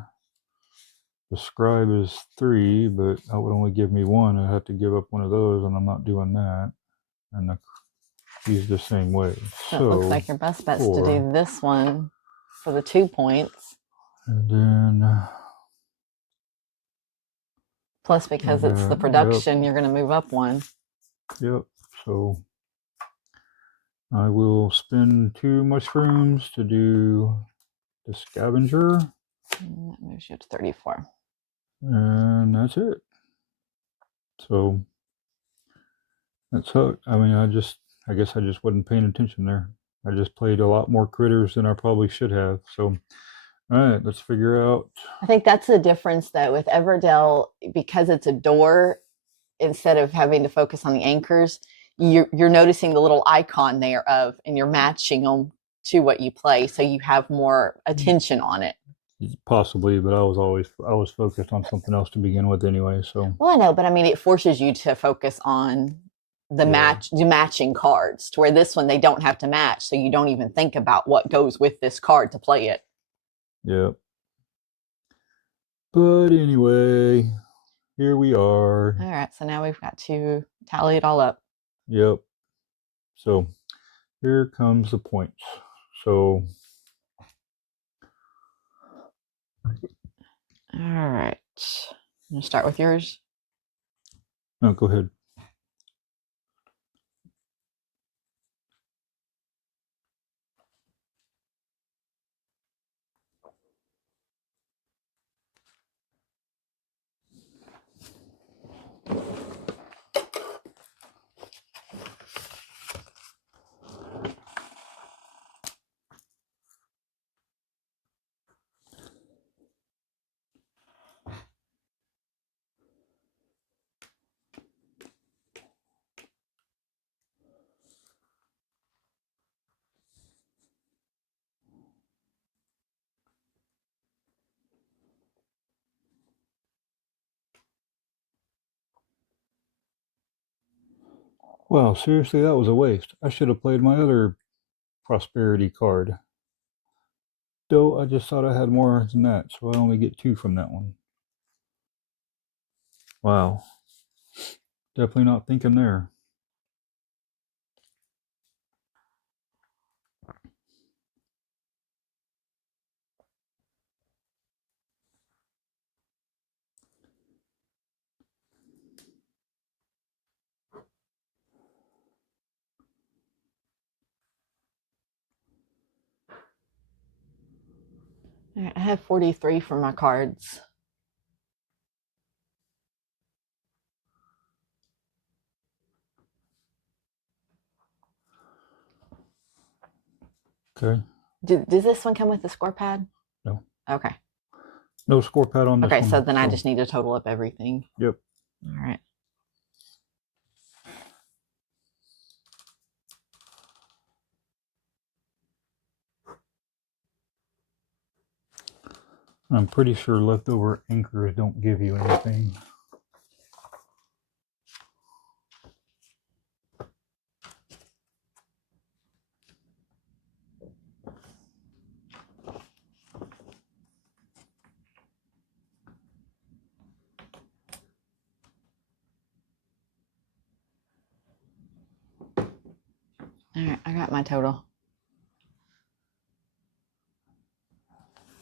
The scribe is 3, but that would only give me 1. I have to give up one of those, and I'm not doing that. And he's the same way. So it looks like your best bet's to do this one for the 2 points. And then plus, because it's the production, you're going to move up 1. Yep. So I will spend 2 mushrooms to do the scavenger. And that moves you to 34. And that's it. So that's how, I mean, I guess I just wasn't paying attention there. I just played a lot more critters than I probably should have. So, all right, let's figure out. I think that's the difference, though, with Everdell, because it's a door, instead of having to focus on the anchors, you're noticing the little icon there and you're matching them to what you play, so you have more attention on it. Possibly, but I was focused on something else to begin with anyway. So, well, I know, but I mean, it forces you to focus on the matching cards, to where this one they don't have to match, so you don't even think about what goes with this card to play it. Yep. But anyway, here we are. All right, so now we've got to tally it all up. Yep. So here comes the points. So, all right, I'm gonna start with yours. No, go ahead. Wow, seriously, that was a waste. I should have played my other prosperity card. Though I just thought I had more than that, so I only get 2 from that one. Wow. Definitely not thinking there. All right, I have 43 for my cards. Okay. Does this one come with a score pad? No. Okay. No score pad on this Okay, one. so then I just need to total up everything. Yep. All right. I'm pretty sure leftover anchors don't give you anything. All right, I got my total.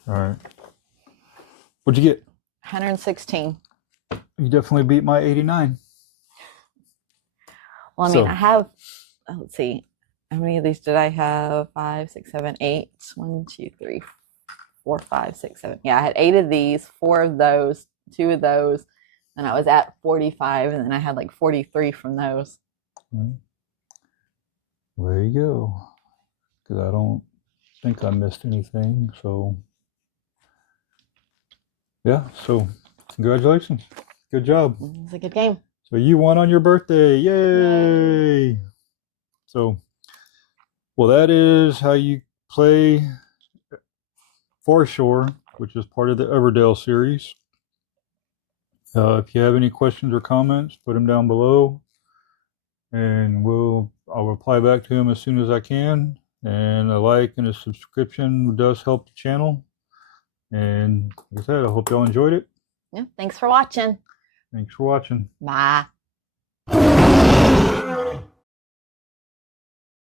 All right. What'd you get? 116. You definitely beat my 89. Well, I mean, I have, let's see, how many of these did I have? 5, 6, 7, 8. 1, 2, 3, 4, 5, 6, 7. Yeah, I had 8 of these, 4 of those, 2 of those, and I was at 45, and then I had like 43 from those. There you go. Because I don't think I missed anything. So, yeah. So, congratulations. Good job. It was a good game. So, you won on your birthday. Yay! So, well, that is how you play Farshore, which is part of the Everdell series. If you have any questions or comments, put them down below, and I'll reply back to them as soon as I can. And a like and a subscription does help the channel. And like I said, I hope y'all enjoyed it. Yeah, thanks for watching. Thanks for watching. Bye.